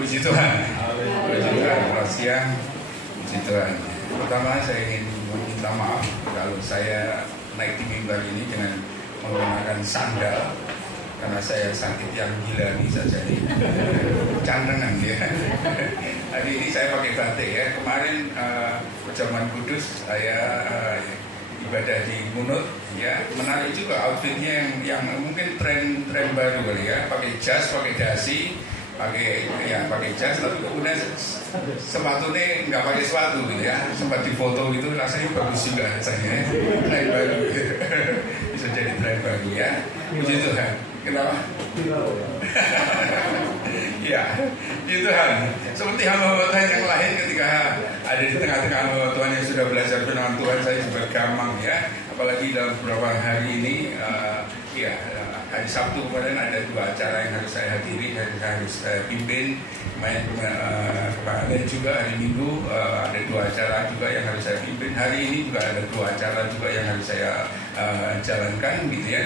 Puji Tuhan. Puji Tuhan. Selamat siang. Puji Tuhan. Pertama saya ingin meminta maaf kalau saya naik di mimbar ini dengan menggunakan sandal, karena saya sakit yang gila bisa jadi cantengan ya. Hari ini saya pakai batik ya. Kemarin perjamuan kudus saya ibadah di Munut ya, menarik juga outfitnya yang mungkin tren baru kali ya, pakai jas, pakai dasi, pakai jas, tapi kemudian sepatunya nggak pakai sepatu gitu ya, sempat difoto gitu, rasanya bagus juga rasanya, tren baru bisa jadi tren baru ya. Puji Tuhan. Kenapa? Ya, puji Tuhan. Seperti hamba Tuhan yang lain, ketika ada di tengah-tengah hamba Tuhan yang sudah belajar firman Tuhan, saya juga gampang ya. Apalagi dalam beberapa hari ini, hari Sabtu kemarin ada 2 acara yang harus saya hadiri, harus saya pimpin. Kemarin juga hari Minggu ada 2 acara juga yang harus saya pimpin. Hari ini juga ada 2 acara juga yang harus saya jalankan gitu ya.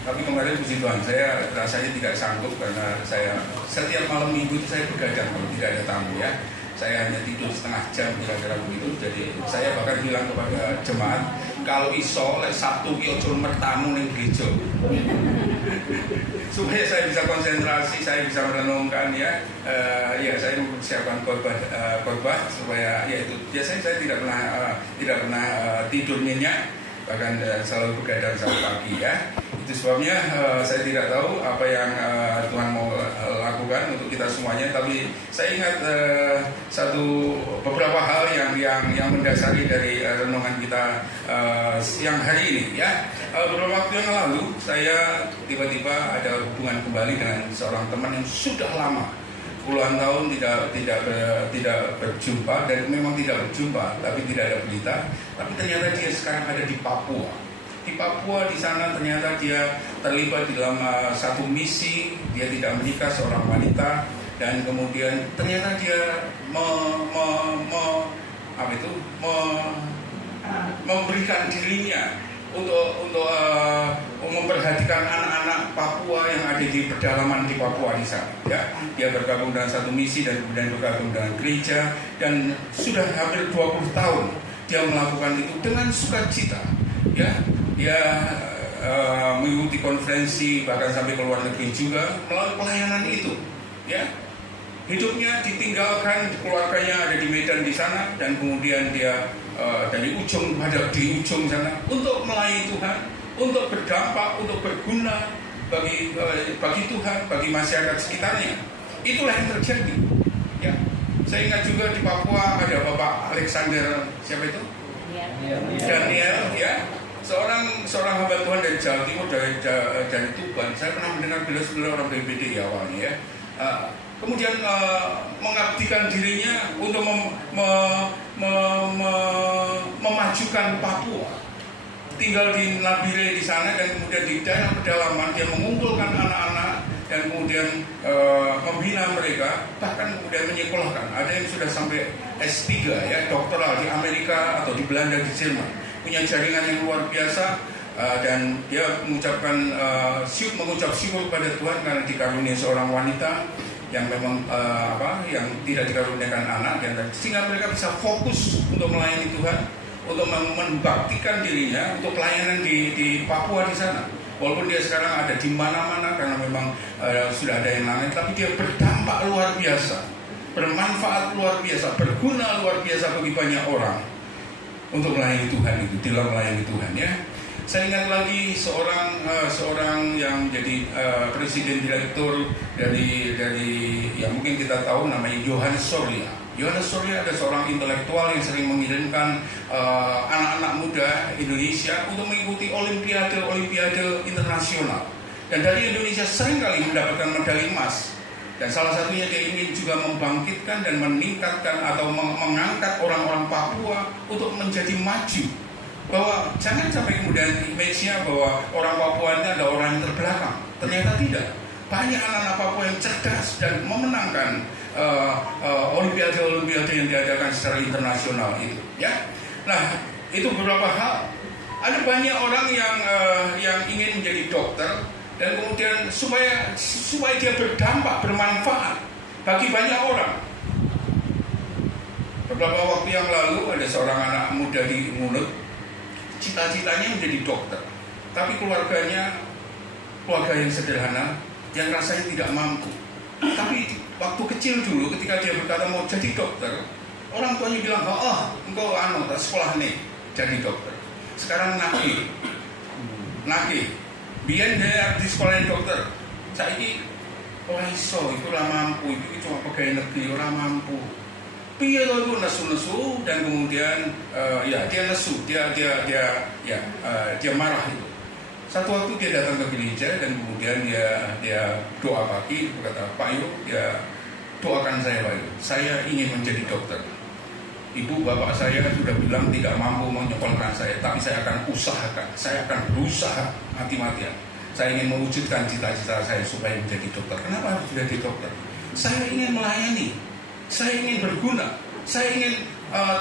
Tapi kemarin puji Tuhan, saya rasanya tidak sanggup karena saya setiap malam Minggu itu saya begadang kalau tidak ada tamu ya. Saya hanya tidur setengah jam kira-kira begitu. Jadi saya bahkan bilang kepada jemaat, kalau iso Sabtu ki ojo mertamu ning gereja. Supaya saya bisa konsentrasi, saya bisa merenungkan ya. Saya mempersiapkan khotbah supaya itu biasanya saya tidak pernah tidur nyenyak, bahkan selalu begadang sampai pagi ya. Itu sebabnya saya tidak tahu apa yang Tuhan mau lakukan untuk kita semuanya. Tapi saya ingat beberapa hal yang mendasari dari renungan kita siang hari ini ya. Beberapa waktu yang lalu saya tiba-tiba ada hubungan kembali dengan seorang teman yang sudah lama, puluhan tahun tidak berjumpa, dan memang tidak berjumpa, tapi tidak ada berita. Tapi ternyata dia sekarang ada di Papua. Di Papua, di sana ternyata dia terlibat di dalam satu misi. Dia tidak menikah, seorang wanita, dan kemudian ternyata dia memberikan dirinya untuk memperhatikan anak-anak Papua yang ada di pedalaman di Papua di sana. Ya, dia bergabung dengan satu misi dan kemudian bergabung dengan gereja, dan sudah hampir 20 tahun dia melakukan itu dengan sukacita. Ya, dia mengikuti konferensi bahkan sampai ke luar negeri juga melalui pelayanan itu. Ya, hidupnya ditinggalkan, keluarganya ada di Medan di sana, dan kemudian dia dari ujung di ujung sana untuk melayani Tuhan, untuk berdampak, untuk berguna bagi Tuhan, bagi masyarakat sekitarnya. Itulah yang terjadi. Ya, saya ingat juga di Papua ada Bapak Alexander, siapa itu? Daniel, ya, seorang hamba Tuhan dari Jawa Timur, dari Tuban. Saya pernah mendengar beliau sebenarnya orang BPD ya awalnya ya. Kemudian mengabdikan dirinya untuk memajukan Papua. Tinggal di Nabire di sana, dan kemudian di daerah pedalaman dia mengumpulkan anak-anak dan kemudian membina mereka, bahkan kemudian menyekolahkan. Ada yang sudah sampai S3 ya, doktoral di Amerika atau di Belanda, di Jerman. Punya jaringan yang luar biasa, dan dia mengucapkan mengucap syukur kepada Tuhan karena dikaruniai seorang wanita yang memang yang tidak dikaruniakan anak, dan sehingga mereka bisa fokus untuk melayani Tuhan, untuk membaktikan dirinya untuk pelayanan di Papua di sana. Walaupun dia sekarang ada di mana-mana karena memang sudah ada yang lain, tapi dia berdampak luar biasa, bermanfaat luar biasa, berguna luar biasa bagi banyak orang untuk melayani Tuhan itu, dalam melayani Tuhan ya. Saya ingat lagi seorang yang jadi presiden direktur dari yang mungkin kita tahu namanya Yohanes Soria. Yohanes Soria ada seorang intelektual yang sering mengirimkan anak-anak muda Indonesia untuk mengikuti olimpiade internasional. Dan dari Indonesia seringkali mendapatkan medali emas. Dan salah satunya dia ingin juga membangkitkan dan meningkatkan atau mengangkat orang-orang Papua untuk menjadi maju. Bahwa jangan sampai kemudian image-nya bahwa orang Papua ini adalah orang yang terbelakang. Ternyata tidak. Banyak anak-anak Papua yang cerdas dan memenangkan olimpiade yang diadakan secara internasional itu. Ya, nah itu beberapa hal. Ada banyak orang yang ingin menjadi dokter, dan kemudian supaya dia berdampak, bermanfaat, bagi banyak orang. Beberapa waktu yang lalu ada seorang anak muda di Ngunut, cita-citanya menjadi dokter, tapi keluarganya keluarga yang sederhana, yang rasanya tidak mampu. Tapi waktu kecil dulu ketika dia berkata mau jadi dokter, orang tuanya bilang, engkau sekolah nih jadi dokter. Sekarang nake, biar dia di sekolah dokter. Saiki ora iso, itu ora mampu, itu cuma pegawai negeri, ora mampu. Piye to itu nesu-nesu dan kemudian dia nesu, dia marah itu. Satu waktu dia datang ke gereja dan kemudian dia doa pagi, berkata, Pak Yu, ya doakan saya Pak Yu, saya ingin menjadi dokter. Ibu bapak saya sudah bilang tidak mampu menyekolahkan saya, tapi saya akan usahakan, saya akan berusaha mati-matian. Saya ingin mewujudkan cita-cita saya supaya menjadi dokter. Kenapa harus menjadi dokter? Saya ingin melayani, saya ingin berguna, saya ingin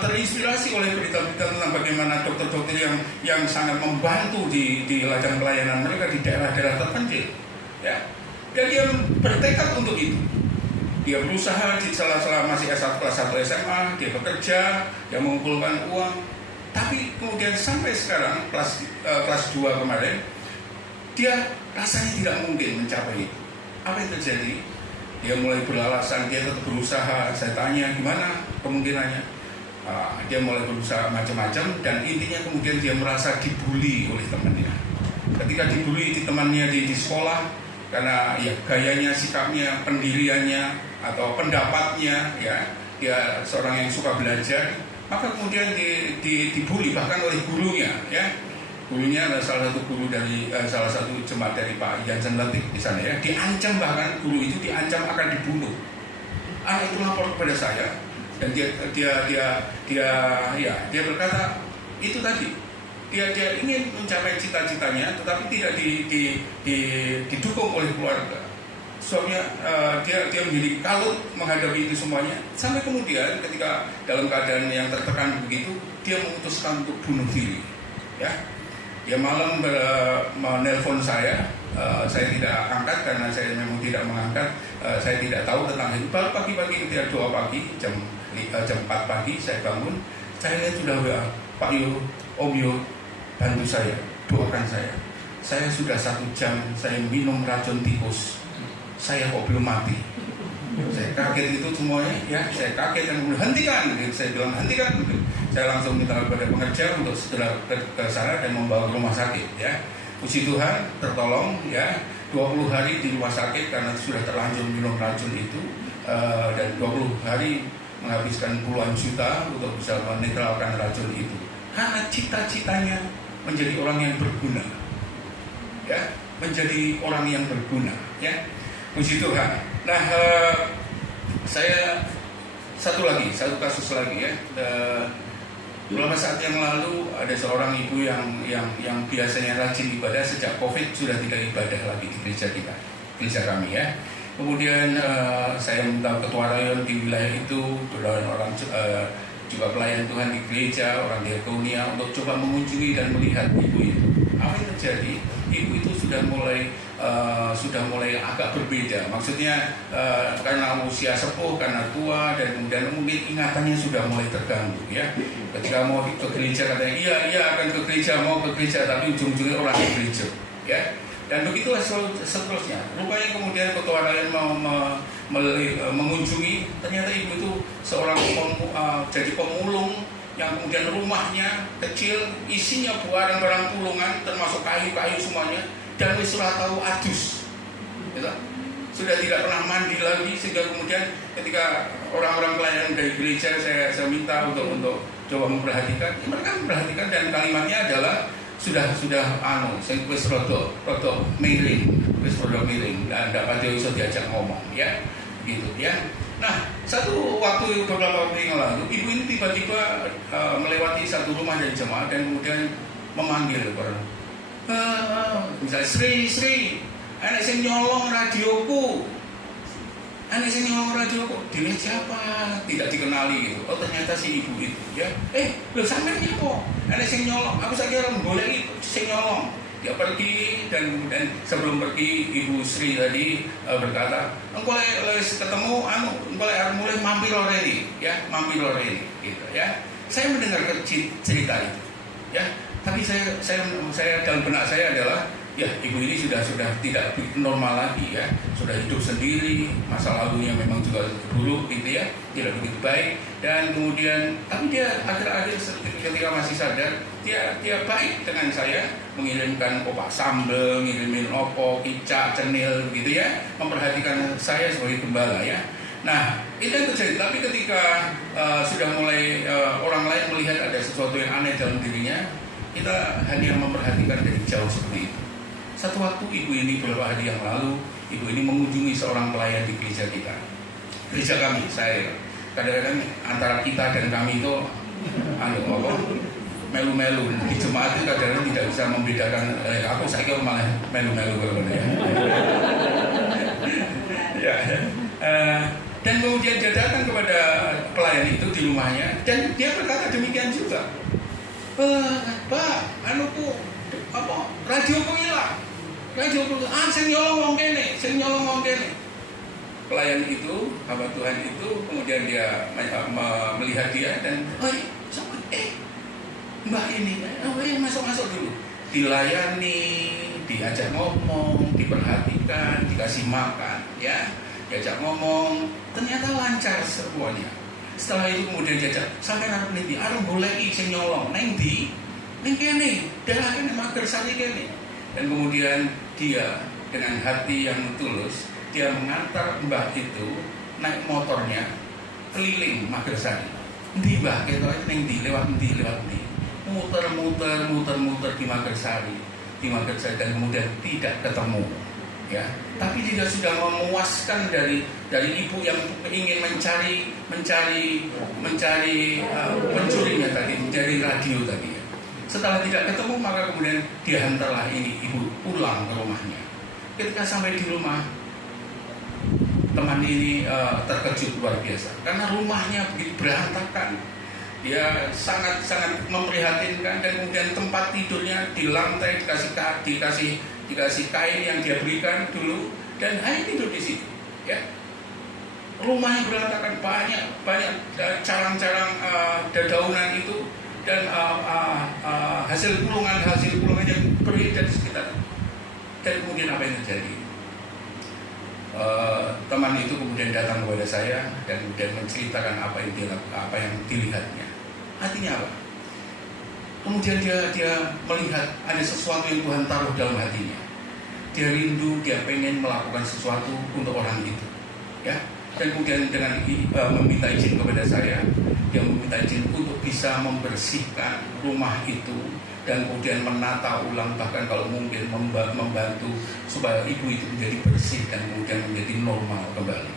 terinspirasi oleh berita-berita tentang bagaimana dokter-dokter yang sangat membantu di ladang pelayanan mereka di daerah-daerah terpencil. Ya, dan dia bertekad untuk itu. Dia berusaha di sela-sela masih S1 kelas 1 SMA, dia bekerja, dia mengumpulkan uang. Tapi kemudian sampai sekarang kelas 2 kemarin, dia rasanya tidak mungkin mencapai itu. Apa yang terjadi? Dia mulai beralasan, dia tetap berusaha. Saya tanya gimana kemungkinannya? Dia mulai berusaha macam-macam dan intinya kemudian dia merasa dibully oleh temannya. Ketika dibully di temannya di sekolah karena ya gayanya, sikapnya, pendiriannya atau pendapatnya, ya dia seorang yang suka belajar, maka kemudian dibully bahkan oleh gurunya, ya. Gurunya adalah salah satu guru dari salah satu jemaat dari Pak Jansen Latif di sana, ya. Diancam, bahkan guru itu diancam akan dibunuh. Anak itu lapor kepada saya dan dia berkata itu tadi dia ingin mencapai cita-citanya tetapi tidak didukung oleh keluarga. Soalnya dia menjadi kalut menghadapi itu semuanya sampai kemudian ketika dalam keadaan yang tertekan begitu dia memutuskan untuk bunuh diri, ya. Dia malam menelpon saya tidak angkat karena saya memang tidak mengangkat. Saya tidak tahu tentang itu. Baru pagi-pagi ketika doa pagi jam 4 pagi saya bangun, saya lihat sudah WA, Pak Yu, Om Yu, bantu saya, doakan saya. Saya sudah 1 jam saya minum racun tikus, saya kok belum mati. Saya kaget itu semuanya, ya. Saya kaget dan kemudian hentikan. Saya bilang hentikan. Saya langsung minta kepada pengerja untuk segera ke sana dan membawa ke rumah sakit, ya. Puji Tuhan tertolong, ya. 20 hari di rumah sakit karena sudah terlanjur minum racun itu, dan 20 hari menghabiskan puluhan juta untuk bisa menetralkan racun itu. Karena cita-citanya menjadi orang yang berguna, ya, menjadi orang yang berguna, ya. Puji Tuhan. Nah, saya satu kasus lagi, ya. Beberapa saat yang lalu ada seorang ibu yang biasanya rajin ibadah sejak COVID sudah tidak ibadah lagi di gereja kami, ya. Kemudian saya minta ketua rayon di wilayah itu, dan orang juga pelayan Tuhan di gereja, orang diakonia untuk coba mengunjungi dan melihat ibu itu. Apa yang terjadi? Ibu itu sudah mulai agak berbeda. Maksudnya karena usia sepuh, karena tua, dan kemudian mungkin ingatannya sudah mulai terganggu, ya. Ketika mau ke gereja katanya iya akan ke gereja, mau ke gereja, tapi ujung-ujungnya orang ke gereja, ya. Dan begitulah seterusnya. Rupanya kemudian ketua rayon mau mengunjungi, ternyata ibu itu seorang jadi pemulung yang kemudian rumahnya kecil, isinya barang-barang pulungan termasuk kayu-kayu semuanya, dan wis ora tahu adus, gitu. Sudah tidak pernah mandi lagi, sehingga kemudian ketika orang-orang pelayan dari gereja saya minta untuk coba memperhatikan, mereka memperhatikan dan kalimatnya adalah sudah sing wis rada miring, dan dapat iso diajak ngomong, ya, gitu, ya. Nah, beberapa waktu yang lalu, ibu ini tiba-tiba melewati satu rumah dari jemaat dan kemudian memanggil orang. Misalnya Sri, anak sing nyolong radioku. Dia siapa? Tidak dikenali gitu. Oh, ternyata si ibu itu, ya. Lho sampeyan nyapa? Anak sing nyolong. Aku saiki ora goleki sing nyolong. Dia pergi dan kemudian sebelum pergi Ibu Sri tadi berkata, engkau ketemu engkau mulai mampir loreni, ya, mampir loreni, gitu ya. Saya mendengar cerita itu, ya. Tapi saya dalam benak saya adalah, ya, ibu ini sudah tidak normal lagi, ya, sudah hidup sendiri, masa lalunya memang juga buruk gitu ya, tidak begitu baik, dan kemudian tapi dia akhir-akhir ketika masih sadar, dia baik dengan saya, mengirimkan kopak sambal, ngirimin opo, kicak, cenil gitu ya, memperhatikan saya sebagai gembala ya. Nah, itu yang terjadi. Tapi ketika sudah mulai orang lain melihat ada sesuatu yang aneh dalam dirinya, kita hanya memperhatikan dari jauh seperti itu. Satu waktu ibu ini beberapa hari yang lalu, ibu ini mengunjungi seorang pelayan di gereja kita, gereja kami. Saya kadang-kadang antara kita dan kami itu melu-melu di jemaat itu kadang-kadang tidak bisa membedakan. Aku saya malah melu-melu ya. Ya. Dan kemudian dia datang kepada pelayan itu di rumahnya dan dia berkata demikian juga. Pak, radioku hilang. Saya nyolong wong kene. Pelayan itu, hamba Tuhan itu, kemudian dia melihat dia dan, mbak ini, masuk dulu. Dilayani, diajak ngomong, diperhatikan, dikasih makan, ya, diajak ngomong, ternyata lancar semuanya. Setelah itu kemudian diajak, sampai arep ndi, arep goleki sing nyolong, neng kene, daerah kene mager sari kene. Dan kemudian dia dengan hati yang tulus, dia mengantar mbah itu naik motornya keliling Magersari. Ndi mbah ketoke ning ndi, lewat ndi. Muter di Magersari, dan kemudian tidak ketemu. Ya, tapi dia sudah memuaskan dari ibu yang ingin mencari pencurinya tadi, mencari radio tadi. Ya. Setelah tidak ketemu, maka kemudian dia hantarlah ini ibu pulang ke rumahnya. Ketika sampai di rumah, teman ini terkejut luar biasa karena rumahnya begitu berantakan. Dia sangat memprihatinkan, dan kemudian tempat tidurnya di lantai dikasih kain yang dia berikan dulu, dan hanya tidur di situ. Ya. Rumahnya berantakan, banyak carang-carang dedaunan itu, dan hasil pulungan yang beredar di sekitar. Dan kemudian apa yang terjadi? Teman itu kemudian datang kepada saya dan kemudian menceritakan apa yang dilihatnya. Artinya apa? Kemudian dia melihat ada sesuatu yang Tuhan taruh dalam hatinya. Dia rindu, dia pengen melakukan sesuatu untuk orang itu, ya. Dan kemudian dengan meminta izin kepada saya, dia meminta izin untuk bisa membersihkan rumah itu dan kemudian menata ulang, bahkan kalau mungkin membantu supaya ibu itu menjadi bersih dan kemudian menjadi normal kembali.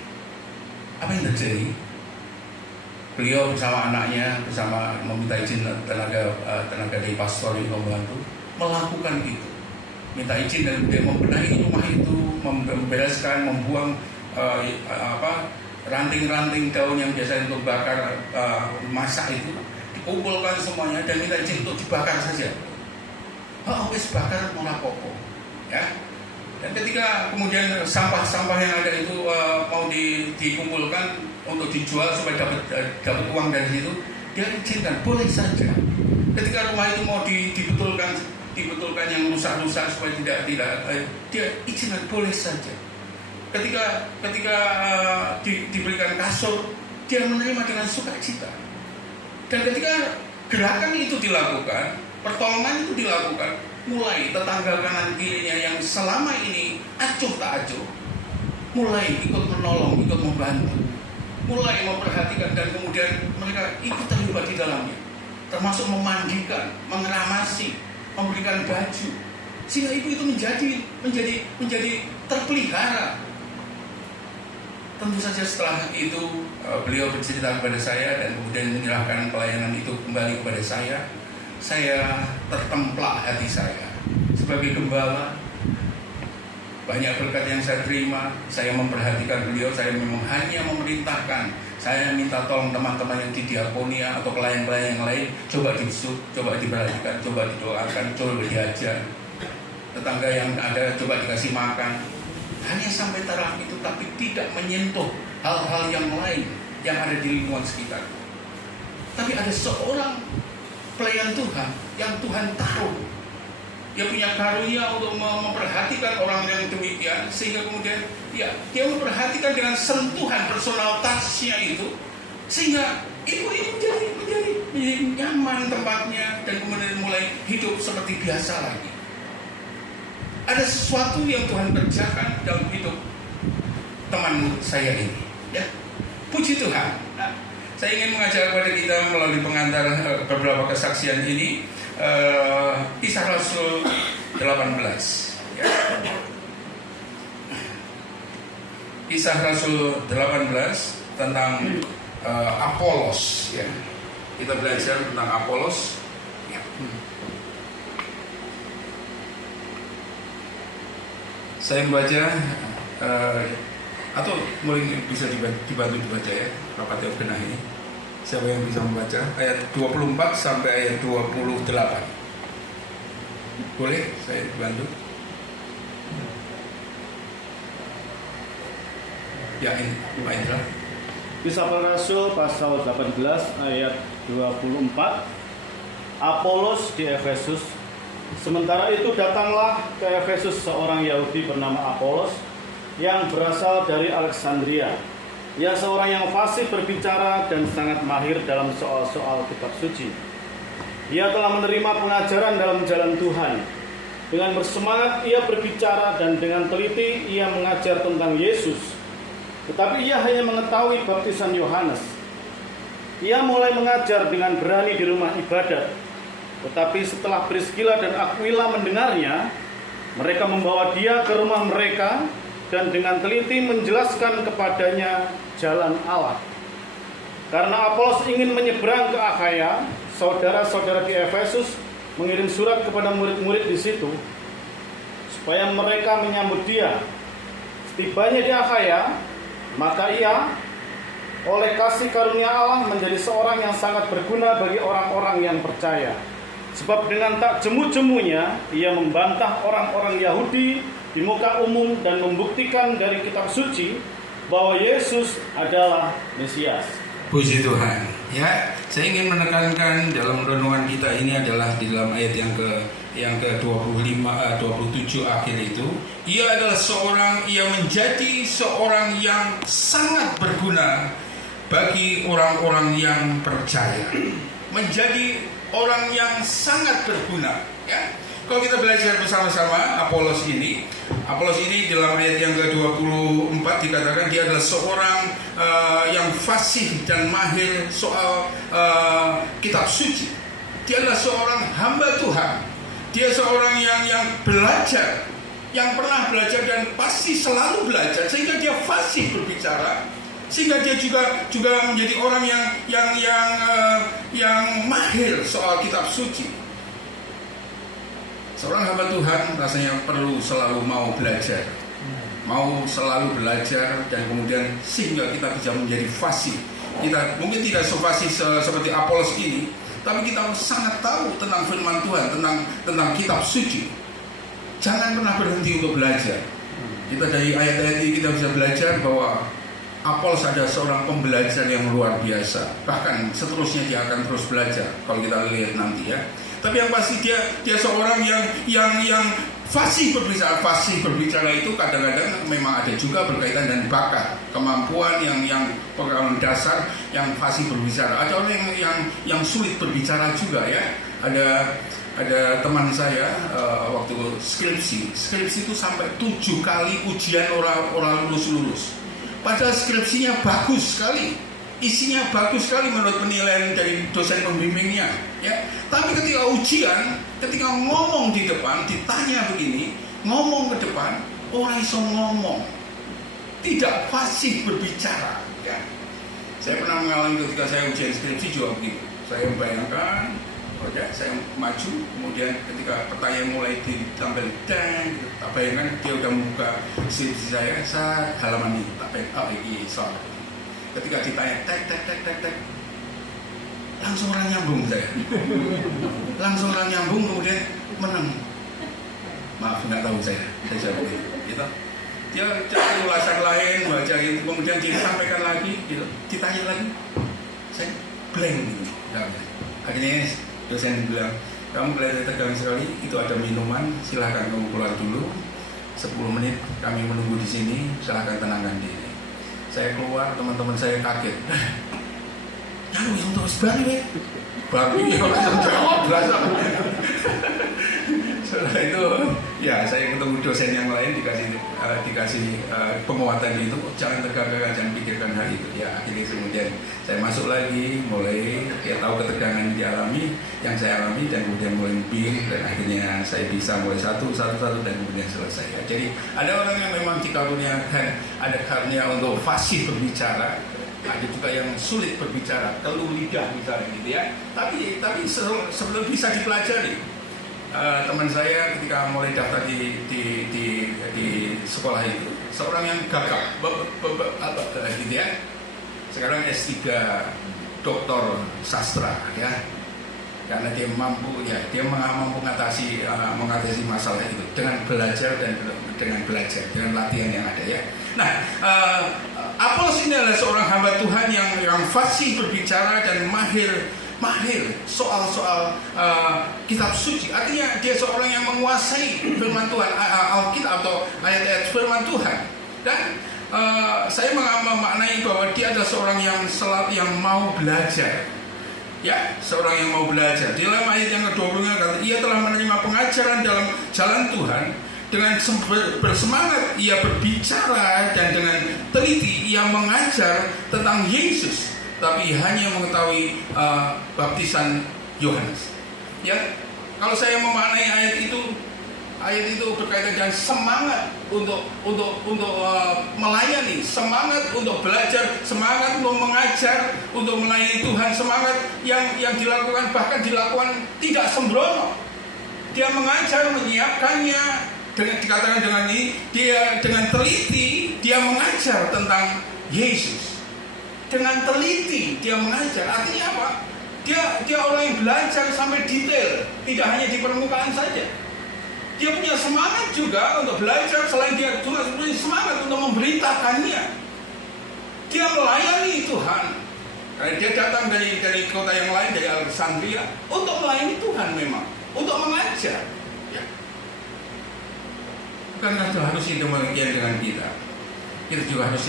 Apa yang terjadi? Beliau bersama anaknya, bersama meminta izin tenaga dari pastor yang membantu, melakukan itu. Minta izin dan kemudian membenahi rumah itu, membereskan, membuang ranting-ranting daun yang biasa untuk bakar masak itu, dikumpulkan semuanya dan minta izin untuk dibakar saja. Wis bakar murah pokok, ya. Dan ketika kemudian sampah-sampah yang ada itu mau dikumpulkan untuk dijual supaya dapat uang dari situ, dia izinkan, boleh saja. Ketika rumah itu mau dibetulkan yang rusak-rusak supaya tidak dia izinkan, boleh saja. Ketika diberikan kasur, dia menerima dengan sukacita. Dan ketika gerakan itu dilakukan, pertolongan itu dilakukan, mulai tetangga kanan kirinya yang selama ini acuh tak acuh, mulai ikut menolong, ikut membantu, mulai memperhatikan, dan kemudian mereka ikut terlibat di dalamnya, termasuk memandikan, mengeramasi, memberikan baju, sehingga ibu itu menjadi terpelihara. Tentu saja setelah itu beliau bercerita kepada saya dan kemudian menyerahkan pelayanan itu kembali kepada saya. Saya tertemplak hati saya sebagai gembala. Banyak berkat yang saya terima. Saya memperhatikan beliau. Saya memang hanya memerintahkan. Saya minta tolong teman-teman yang di diakonia atau klien-klien yang lain, coba dibesuk, coba diperhatikan, coba didoakan, coba diajar. tetangga yang ada coba dikasih makan. Hanya sampai taraf itu, tapi tidak menyentuh hal-hal yang lain yang ada di lingkungan sekitar. Tapi ada seorang pelayan Tuhan yang Tuhan taruh, dia punya karunia untuk memperhatikan orang yang demikian, sehingga kemudian ya dia memperhatikan dengan sentuhan personal touch-nya itu, sehingga ibu ini menjadi nyaman tempatnya, dan kemudian mulai hidup seperti biasa lagi. Ada sesuatu yang Tuhan kerjakan dalam hidup teman saya ini, ya. Puji Tuhan. Nah, saya ingin mengajak kepada kita melalui pengantar beberapa kesaksian ini, Kisah Rasul 18, ya. Kisah Rasul 18 tentang Apolos, ya. Kita belajar tentang Apolos, ya. Saya membaca atau mungkin bisa dibantu dibaca, ya, rapat yang benar ini. Siapa yang bisa membaca ayat 24 sampai ayat 28? Boleh saya bantu? Ya, ini Pak Indra. Kisah Para Rasul pasal 18 ayat 24. Apolos di Efesus. Sementara itu datanglah ke Efesus seorang Yahudi bernama Apolos yang berasal dari Alexandria. Ia seorang yang fasih berbicara dan sangat mahir dalam soal-soal kitab suci. Ia telah menerima pengajaran dalam jalan Tuhan. Dengan bersemangat ia berbicara dan dengan teliti ia mengajar tentang Yesus. Tetapi ia hanya mengetahui baptisan Yohanes. Ia mulai mengajar dengan berani di rumah ibadat. Tetapi setelah Priskila dan Aquila mendengarnya, mereka membawa dia ke rumah mereka dan dengan teliti menjelaskan kepadanya jalan Allah. Karena Apolos ingin menyeberang ke Akhaya, saudara-saudara di Efesus mengirim surat kepada murid-murid di situ supaya mereka menyambut dia. Setibanya di Akhaya, maka ia oleh kasih karunia Allah menjadi seorang yang sangat berguna bagi orang-orang yang percaya. Sebab dengan tak jemu-jemunya ia membantah orang-orang Yahudi di muka umum dan membuktikan dari kitab suci bahwa Yesus adalah Mesias. Puji Tuhan. Ya, saya ingin menekankan dalam renungan kita ini adalah di dalam ayat yang ke-27 akhir itu, ia adalah ia menjadi seorang yang sangat berguna bagi orang-orang yang percaya. Menjadi orang yang sangat berguna, ya. Kalau kita belajar bersama-sama Apolos ini dalam ayat yang ke-24 dikatakan dia adalah seorang yang fasih dan mahir soal kitab suci. Dia adalah seorang hamba Tuhan. Dia seorang yang belajar, yang pernah belajar dan pasti selalu belajar, sehingga dia fasih berbicara, sehingga dia juga menjadi orang yang mahir soal kitab suci. Seorang hamba Tuhan rasanya perlu selalu mau belajar, dan kemudian sehingga kita bisa menjadi fasih. Kita mungkin tidak sefasih seperti Apolos ini, tapi kita sangat tahu tentang firman Tuhan, tentang kitab suci. Jangan pernah berhenti untuk belajar. Kita dari ayat-ayat ini kita bisa belajar bahwa Apolos adalah seorang pembelajar yang luar biasa. Bahkan seterusnya dia akan terus belajar kalau kita lihat nanti, ya. Tapi yang pasti dia seorang yang fasih berbicara. Fasih berbicara itu kadang-kadang memang ada juga berkaitan dengan bakat, kemampuan yang pengalaman dasar yang fasih berbicara. Ada orang yang sulit berbicara juga, ya. Ada teman saya waktu skripsi itu sampai 7 kali ujian orang lulus. Padahal skripsinya bagus sekali, isinya bagus sekali menurut penilaian dari dosen pembimbingnya, ya. Tapi ketika ujian, ketika ngomong di depan, ditanya begini, ngomong ke depan, orang iso ngomong, tidak fasih berbicara, ya. Saya pernah mengalami ketika saya ujian skripsi juga begitu. Saya membayangkan, saya maju, kemudian ketika pertanyaan mulai ditampil dan tak bayangkan dia udah membuka skripsi saya halaman ini, tak bayangkan, ini soal. Ketika ditanya tek, langsung orang nyambung saya. Kemudian Maaf, nggak tahu saya jawab gitu. Dia ulasan lain, baca itu, kemudian dia sampaikan lagi, gitu. Ditanya lagi, saya blank gitu. Nah, akhirnya dosen bilang, kamu kelihatan tegang sekali, itu ada minuman, silahkan kamu keluar dulu. 10 menit kami menunggu di sini, silahkan tenangkan diri. Saya keluar, teman-teman saya kaget. Lalu yang terus balik, ya langsung jawab berasa. Setelah itu, ya saya ketemu dosen yang lain dikasih penguatan itu, jangan tegang-tegang, jangan pikirkan hal itu. Ya akhirnya kemudian saya masuk lagi, mulai ya tahu ketegangan yang dialami, yang saya alami, dan kemudian mulai bin, dan akhirnya saya bisa mulai satu dan kemudian selesai. Ya. Jadi ada orang yang memang dikaruniakan ada karunia untuk fasih berbicara. Ada juga yang sulit berbicara, teluh lidah misalnya gitu ya. Tapi sebelum bisa dipelajari. Teman saya ketika mulai daftar di sekolah itu, seorang yang gagap, gitu ya. Sekarang S3 doktor sastra ya. Karena dia mampu mengatasi masalah itu dengan belajar dengan latihan yang ada ya. Nah, Apolos ini adalah seorang hamba Tuhan yang fasih berbicara dan mahir soal-soal kitab suci. Artinya dia seorang yang menguasai firman Tuhan, Alkitab atau ayat-ayat firman Tuhan. Dan saya memaknai bahwa dia adalah seorang yang mau belajar. Ya, seorang yang mau belajar. Di dalam ayat yang ke-20 kata, ia telah menerima pengajaran dalam jalan Tuhan. Dengan bersemangat ia berbicara dan dengan teliti ia mengajar tentang Yesus, tapi hanya mengetahui baptisan Yohanes. Ya, kalau saya memaknai ayat itu berkaitan dengan semangat untuk melayani, semangat untuk belajar, semangat untuk mengajar, untuk melayani Tuhan, semangat yang dilakukan bahkan dilakukan tidak sembrono. Dia mengajar, menyiapkannya. Dikatakan dengan ini, dia dengan teliti dia mengajar tentang Yesus. Dengan teliti dia mengajar. Artinya apa? Dia orang yang belajar sampai detail, tidak hanya di permukaan saja. Dia punya semangat juga untuk belajar, selain dia juga punya semangat untuk memberitakannya. Dia melayani Tuhan. Karena dia datang dari kota yang lain, dari Alexandria, untuk melayani Tuhan memang, untuk mengajar. Karena harusnya demikian dengan kita. Kita juga harus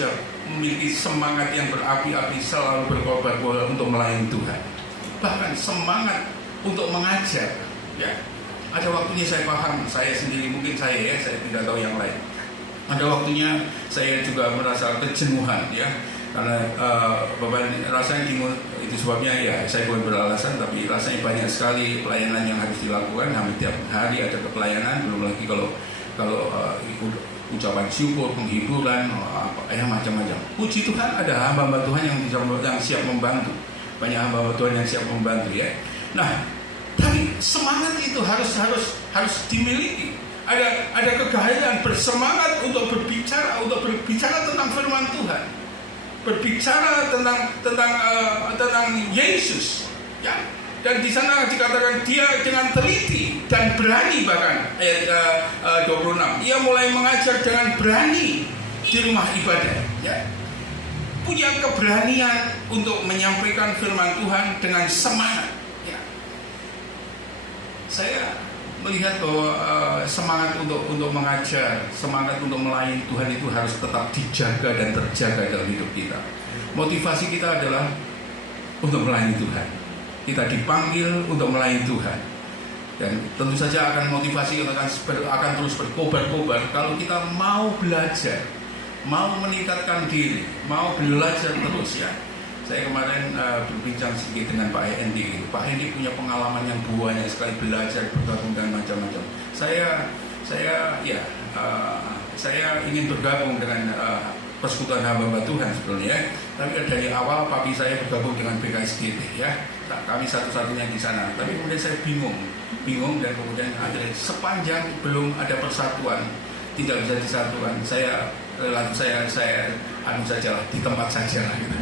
memiliki semangat yang berapi-api, selalu berkorban untuk melayani Tuhan. Bahkan semangat untuk mengajar. Ya, ada waktunya saya paham, saya sendiri mungkin saya tidak tahu yang lain. Ada waktunya saya juga merasa kejenuhan ya, karena beban rasanya itu sebabnya ya saya bukan beralasan, tapi rasanya banyak sekali pelayanan yang harus dilakukan. Hampir tiap hari ada pelayanan, belum lagi kalau ucapan syukur, penghiburan, macam-macam. Puji Tuhan ada hamba-hamba Tuhan yang siap membantu. Banyak hamba-hamba Tuhan yang siap membantu ya. Nah, tapi semangat itu harus dimiliki. Ada kegagalan bersemangat untuk berbicara tentang firman Tuhan. Berbicara tentang Yesus ya. Dan di sana dikatakan dia dengan teliti dan berani, bahkan ayat 26 ia mulai mengajar dengan berani di rumah ibadah ya. Punya keberanian untuk menyampaikan firman Tuhan dengan semangat ya. Saya melihat bahwa semangat untuk mengajar, semangat untuk melayani Tuhan itu harus tetap dijaga dan terjaga dalam hidup kita. Motivasi kita adalah untuk melayani Tuhan. Kita dipanggil untuk melayani Tuhan. Dan tentu saja motivasi kita akan terus berkobar-kobar kalau kita mau belajar, mau meningkatkan diri, mau belajar terus ya. Saya kemarin berbincang sedikit dengan Pak Hendi. Pak Hendi punya pengalaman yang banyak sekali belajar, bergabung dan macam-macam. Saya ingin bergabung dengan persekutuan hamba Tuhan sebetulnya. Tapi dari awal papi saya bergabung dengan PKSGT ya. Kami satu-satunya di sana. Tapi kemudian saya bingung dan kemudian akhirnya sepanjang belum ada persatuan, tidak bisa disatukan, saya sajalah di tempat saja lah gitu.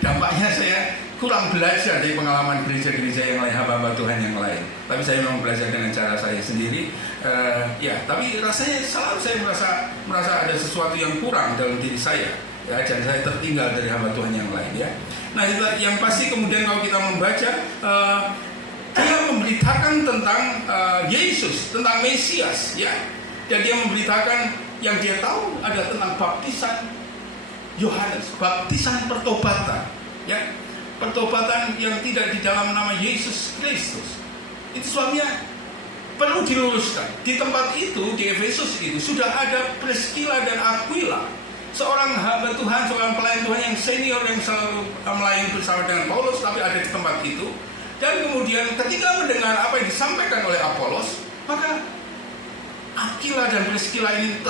Dampaknya saya kurang belajar dari pengalaman gereja-gereja yang lain, hamba-hamba Tuhan yang lain. Tapi saya memang belajar dengan cara saya sendiri. Ya, tapi rasanya selalu saya merasa ada sesuatu yang kurang dalam diri saya, ya, dan saya tertinggal dari hamba Tuhan yang lain, ya. Nah, yang pasti kemudian kalau kita membaca, dia memberitakan tentang Yesus, tentang Mesias, ya, dan dia memberitakan yang dia tahu ada tentang baptisan Yohanes, baptisan pertobatan, ya, pertobatan yang tidak di dalam nama Yesus Kristus. Itu sebabnya perlu diluruskan. Di tempat itu, di Efesus itu sudah ada Priscilla dan Aquila, seorang hamba Tuhan, seorang pelayan Tuhan yang senior yang selalu melayani bersama dengan Paulus, tapi ada di tempat itu. Dan kemudian ketika mendengar apa yang disampaikan oleh Apolos, maka Aquila dan Priscilla ini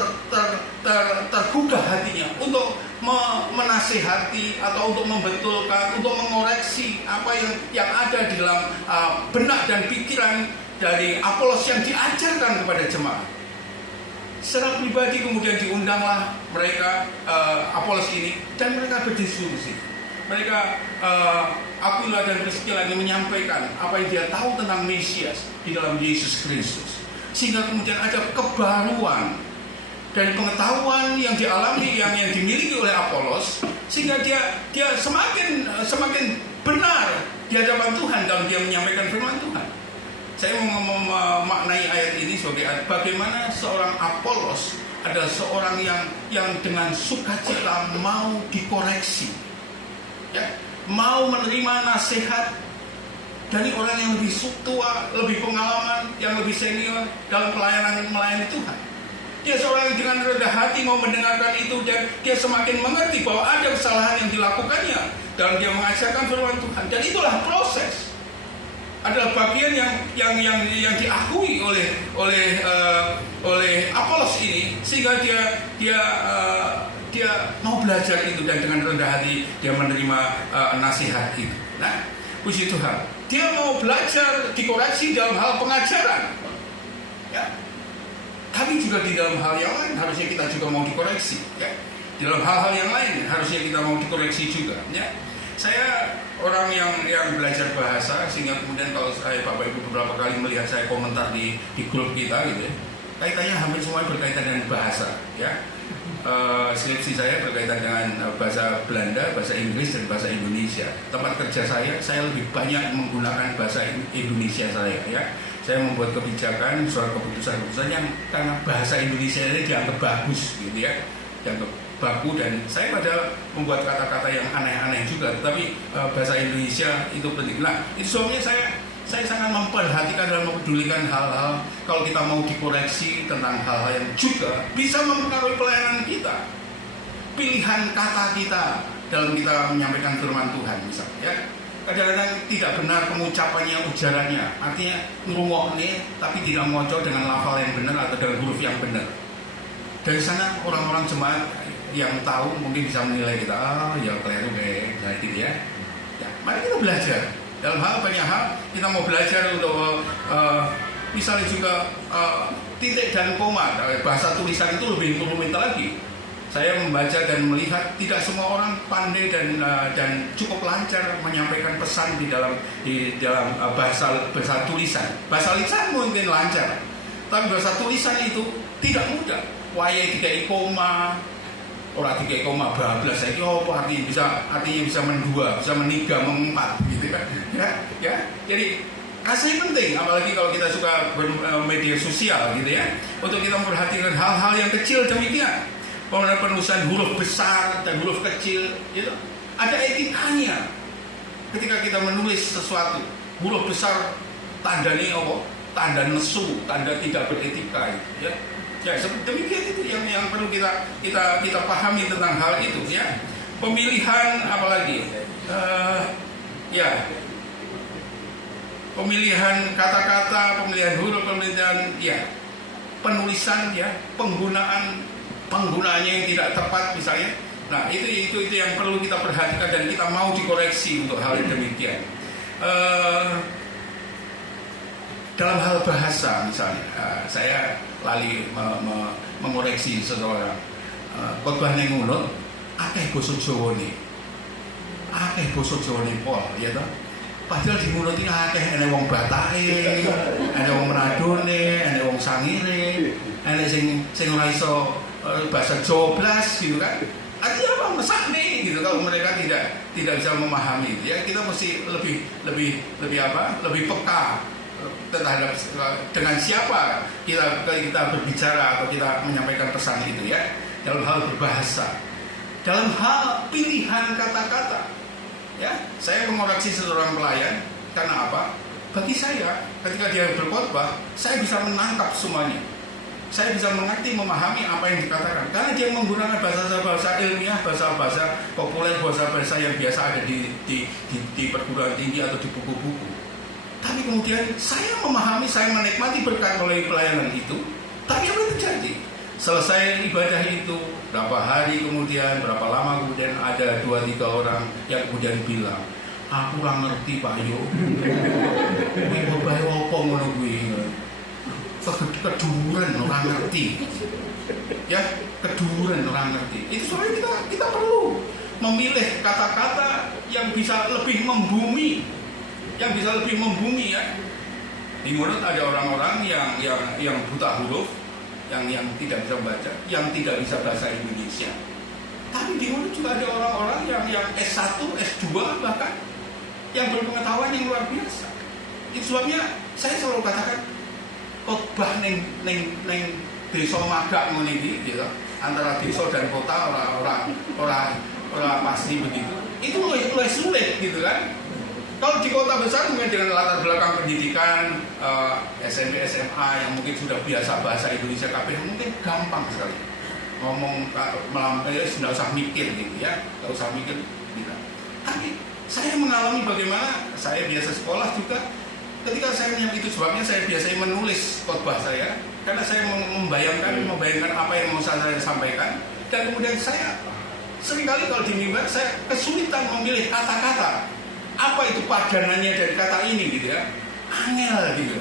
tergugah hatinya untuk menasihati atau untuk membetulkan, untuk mengoreksi apa yang ada di dalam benak dan pikiran dari Apolos yang diajarkan kepada jemaat. Secara pribadi kemudian diundanglah mereka, Apolos ini, dan mereka berdiskusi. Mereka Aquila dan Priscilla ini menyampaikan apa yang dia tahu tentang Mesias di dalam Yesus Kristus, sehingga kemudian ada kebaruan dari pengetahuan yang dialami, yang dimiliki oleh Apolos, sehingga dia semakin benar di hadapan Tuhan dalam dia menyampaikan firman Tuhan. Saya mau memaknai ayat ini sebagai bagaimana seorang Apolos adalah seorang yang dengan sukacita mau dikoreksi, ya, mau menerima nasihat dari orang yang lebih tua, lebih pengalaman, yang lebih senior dalam melayani Tuhan. Dia seorang yang dengan rendah hati mau mendengarkan itu, dan dia semakin mengerti bahwa ada kesalahan yang dilakukannya dalam dia mengajarkan firman Tuhan. Dan itulah proses, adalah bagian yang diakui oleh Apolos ini, sehingga dia mau belajar itu, dan dengan rendah hati dia menerima nasihat itu. Nah, puji Tuhan, dia mau belajar dikoreksi dalam hal pengajaran, ya. Tapi juga di dalam hal yang lain harusnya kita juga mau dikoreksi, ya. Di dalam hal-hal yang lain harusnya kita mau dikoreksi juga, ya. Saya orang yang belajar bahasa, sehingga kemudian kalau saya Bapak Ibu beberapa kali melihat saya komentar di grup kita gitu, ya, kaitannya hampir semuanya berkaitan dengan bahasa, ya. Skripsi saya berkaitan dengan bahasa Belanda, bahasa Inggris, dan bahasa Indonesia. Tempat kerja saya lebih banyak menggunakan bahasa Indonesia saya, ya. Saya membuat kebijakan, surat keputusan yang karena bahasa Indonesia ini dianggap bagus, gitu, ya, dianggap baku, dan saya pada membuat kata-kata yang aneh-aneh juga, tetapi bahasa Indonesia itu penting. Nah, itu sebabnya saya sangat memperhatikan dan mempedulikan hal-hal kalau kita mau dikoreksi tentang hal-hal yang juga bisa mempengaruhi pelayanan kita, pilihan kata kita dalam kita menyampaikan firman Tuhan, misalnya, ya. Kadang-kadang tidak benar pengucapannya, ujarannya, artinya ngurungokne tapi tidak ngocok dengan lafal yang benar atau dengan huruf yang benar. Dari sana orang-orang jemaat yang tahu mungkin bisa menilai kita, ya keliru kayak gitu, ya. Ya, mari kita belajar. Dalam banyak hal kita mau belajar untuk misalnya juga titik dan koma. Bahasa tulisan itu lebih rumit lagi. Saya membaca dan melihat tidak semua orang pandai dan cukup lancar menyampaikan pesan di dalam bahasa tulisan. Bahasa lisan mungkin lancar, tapi bahasa tulisan itu tidak mudah. Wayai tiga koma, orang tiga koma bablas. Saya kira artinya bisa mendua, bisa meniga, mengempat, gitu kan? Ya. Jadi rasanya penting, apalagi kalau kita suka bermedia sosial, gitu, ya, untuk kita memperhatikan hal-hal yang kecil demikian. Penulisan huruf besar dan huruf kecil, gitu. Ada etikanya. Ketika kita menulis sesuatu, huruf besar tandanya apa? Tanda nesu, tanda tidak beretika, gitu, ya. Ya, demikian itu yang perlu kita pahami tentang hal itu, ya. Pemilihan apalagi, ya, pemilihan kata-kata, pemilihan huruf, pemilihan, ya, penulisan, ya, penggunaannya yang tidak tepat misalnya. Nah, itu yang perlu kita perhatikan dan kita mau dikoreksi untuk hal yang demikian. Dalam hal bahasa misalnya, saya lali mengoreksi seseorang. Khotbah ning ngono akeh basa Jawane. Akeh basa Jawane pol, ya toh. Padahal di mulut ini akeh ana wong Batahe, ana wong Meradone, ana wong Sangire, ana sing ora iso bahasa Jawa blas gitu kan. Artinya apa? Mesak nih gitu kalau mereka tidak bisa memahami. Ya kita mesti lebih peka terhadap dengan siapa kita berbicara atau kita menyampaikan pesan itu ya, dalam hal berbahasa, dalam hal pilihan kata-kata. Ya, saya mengoreksi seorang pelayan karena apa? Bagi saya ketika dia berkhotbah, saya bisa menangkap semuanya. Saya bisa mengerti, memahami apa yang dikatakan karena dia menggunakan bahasa ilmiah, bahasa populer, bahasa yang biasa ada di perguruan tinggi atau di buku-buku. Tapi kemudian saya memahami, saya menikmati berkat melalui pelayanan itu. Tapi apa yang terjadi? Selesai ibadah itu, berapa hari kemudian, berapa lama kemudian ada 2-3 orang yang kemudian bilang, aku kurang ngerti Pak Yo. Ibu bayi apa ngono kuwi. Keduren orang ngerti, ya keduren orang ngerti. Itu soalnya kita perlu memilih kata-kata yang bisa lebih membumi, ya. Di mulut ada orang-orang yang buta huruf, yang tidak bisa baca, yang tidak bisa bahasa Indonesia. Tapi di mulut juga ada orang-orang yang S1, S2 bahkan yang berpengetahuan yang luar biasa. Itu sebabnya saya selalu katakan khotbah neng desa Magak ngene iki gitu. Antara desa dan kota ora pasti begitu. Itu lebih sulit gitu kan. Kalau di kota besar mungkin dengan latar belakang pendidikan SMP SMA yang mungkin sudah biasa bahasa Indonesia kabeh mungkin gampang sekali. Ngomong melampaui tidak usah mikir gitu ya. Tidak usah mikir gitu. Tapi saya mengalami bagaimana saya biasa sekolah juga. Ketika saya menyebut itu sebabnya saya biasanya menulis khotbah saya karena saya membayangkan apa yang mau saya sampaikan dan kemudian saya seringkali kalau di mimbar saya kesulitan memilih kata-kata apa itu padanannya dari kata ini gitu ya, angel gitu.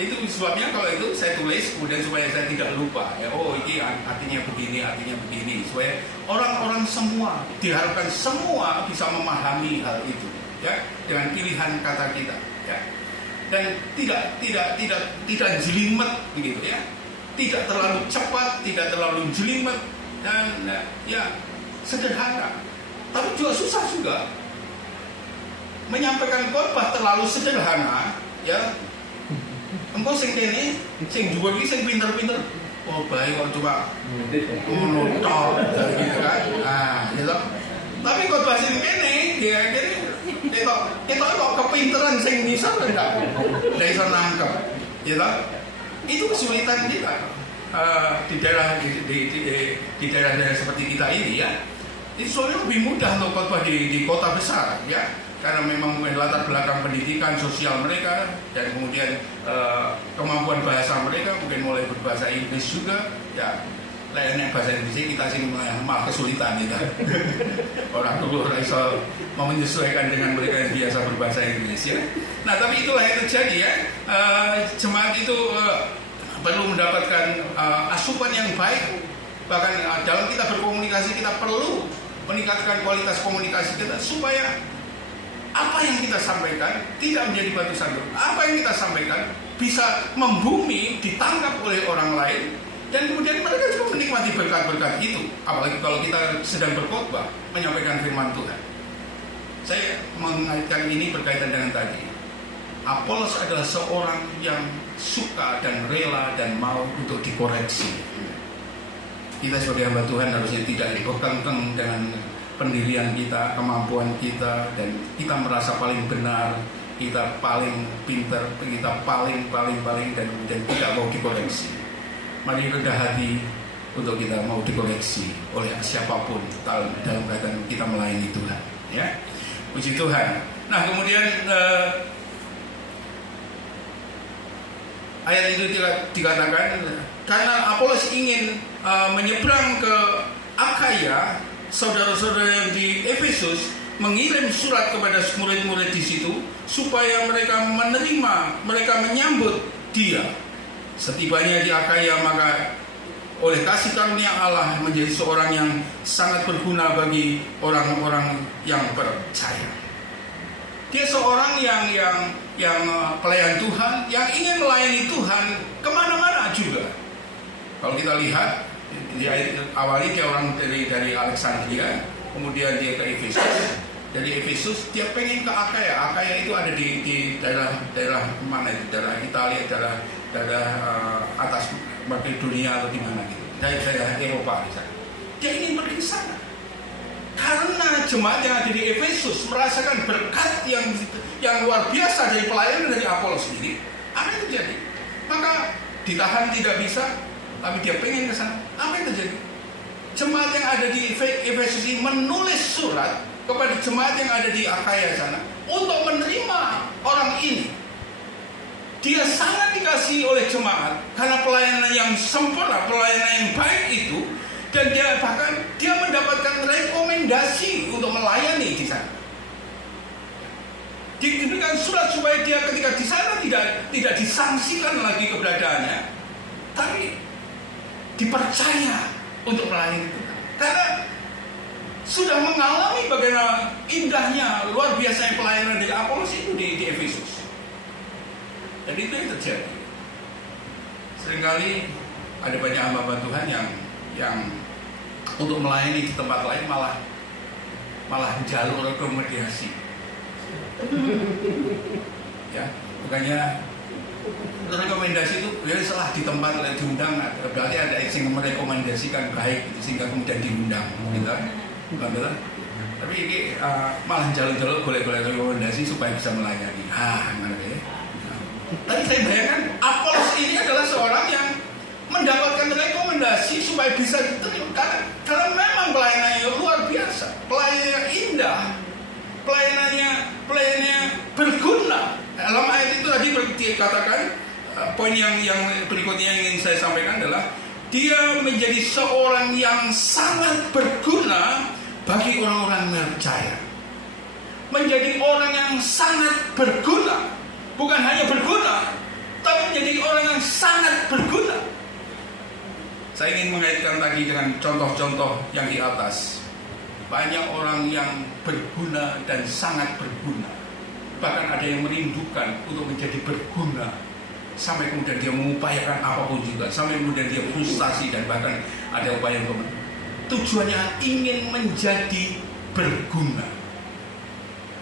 Itu sebabnya kalau itu saya tulis kemudian supaya saya tidak lupa ya, oh ini artinya begini supaya orang-orang semua diharapkan semua bisa memahami hal itu ya dengan pilihan kata kita ya. Dan tidak jelimet begitu ya, tidak terlalu cepat, tidak terlalu jelimet dan ya sederhana. Tapi juga susah juga menyampaikan khotbah terlalu sederhana ya. Engkau sing kene, sing dhuwur iki sing pinter-pinter. Oh baik kok coba ngono tok gitu kan. Ah, gitu. Tapi khotbah sing kene ya kene kita kok kepinteran sing bisa enggak iso nangkep gitu. Itu kesulitan kita di daerah seperti kita ini ya. Itu soalnya lebih mudah untuk khotbah di kota besar ya, karena memang mungkin latar belakang pendidikan sosial mereka dan kemudian kemampuan bahasa mereka mungkin mulai berbahasa Inggris juga ya. Lainnya bahasa Indonesia kita sih malah kesulitan gitu. Orang dulu iso mau menyesuaikan dengan mereka yang biasa berbahasa Inggris ya. Nah tapi itulah yang terjadi ya. Jemaat itu perlu mendapatkan asupan yang baik. Bahkan dalam kita berkomunikasi kita perlu meningkatkan kualitas komunikasi kita supaya apa yang kita sampaikan tidak menjadi batu sandung. Apa yang kita sampaikan bisa membumi, ditangkap oleh orang lain. Dan kemudian mereka juga menikmati berkat-berkat itu. Apalagi kalau kita sedang berkhotbah menyampaikan firman Tuhan. Saya mengaitkan ini berkaitan dengan tadi. Apolos adalah seorang yang suka dan rela dan mau untuk dikoreksi. Kita sebagai hamba Tuhan harusnya tidak berkengkeng dengan pendirian kita, kemampuan kita, dan kita merasa paling benar, kita paling pintar, kita paling dan tidak mau dikoreksi. Mari rendah hati untuk kita mau dikoreksi oleh siapapun dalam kaitan kita melayani Tuhan ya. Puji Tuhan. Nah kemudian ayat itu dikatakan karena Apolos ingin menyeberang ke Akaya, saudara-saudara yang di Efesus mengirim surat kepada murid-murid di situ supaya mereka menyambut dia. Setibanya di Akaya maka oleh kasih karunia Allah menjadi seorang yang sangat berguna bagi orang-orang yang percaya. Dia seorang yang pelayan Tuhan, yang ingin melayani Tuhan kemana-mana juga. Kalau kita lihat, awalnya dia orang dari Alexandria, kemudian dia ke Efesus. Dari Efesus dia pengen ke Akaya. Akaya itu ada di daerah mana itu? Daerah Italia, daerah atas Makedonia atau di mana gitu. Daerah Eropa di sana. Dia ingin pergi ke sana. Karena jemaat yang ada di Efesus merasakan berkat yang luar biasa dari pelayanan dari Apolos ini, apa yang terjadi? Maka ditahan tidak bisa, tapi dia pengen ke sana. Apa yang terjadi? Jemaat yang ada di Efesus ini menulis surat kepada jemaat yang ada di Akaya sana untuk menerima orang ini. Dia sangat dikasihi oleh jemaat karena pelayanan yang sempurna, pelayanan yang baik itu, dan bahkan dia mendapatkan rekomendasi untuk melayani di sana. Diberikan surat supaya dia ketika di sana tidak disangsikan lagi keberadaannya, tapi dipercaya untuk melayani Tuhan. Karena sudah mengalami bagaimana indahnya, luar biasa pelayanan dari Apolos itu di Efesus. Dan itu yang terjadi. Seringkali ada banyak hamba Tuhan yang untuk melayani di tempat lain malah jalur rekomendasi. Ya, makanya rekomendasi itu ya salah di tempat diundang, berarti ada yang merekomendasikan baik sehingga kemudian diundang, gitu. Betul. Tapi ini malah jalur-jalur boleh-boleh rekomendasi supaya bisa melayani. Ya. Tapi saya bayangkan Apolos ini adalah seorang yang mendapatkan rekomendasi supaya bisa diterima. Karena memang pelayanannya luar biasa, pelayanannya indah, pelayanannya berguna. Dalam ayat itu tadi dikatakan poin yang berikutnya yang ingin saya sampaikan adalah dia menjadi seorang yang sangat berguna bagi orang-orang yang percaya. Menjadi orang yang sangat berguna. Bukan hanya berguna, tapi menjadi orang yang sangat berguna. Saya ingin mengaitkan tadi dengan contoh-contoh yang di atas. Banyak orang yang berguna dan sangat berguna. Bahkan ada yang merindukan untuk menjadi berguna. Sampai kemudian dia mengupayakan apapun juga. Sampai kemudian dia frustasi dan bahkan ada upaya yang tujuannya ingin menjadi berguna.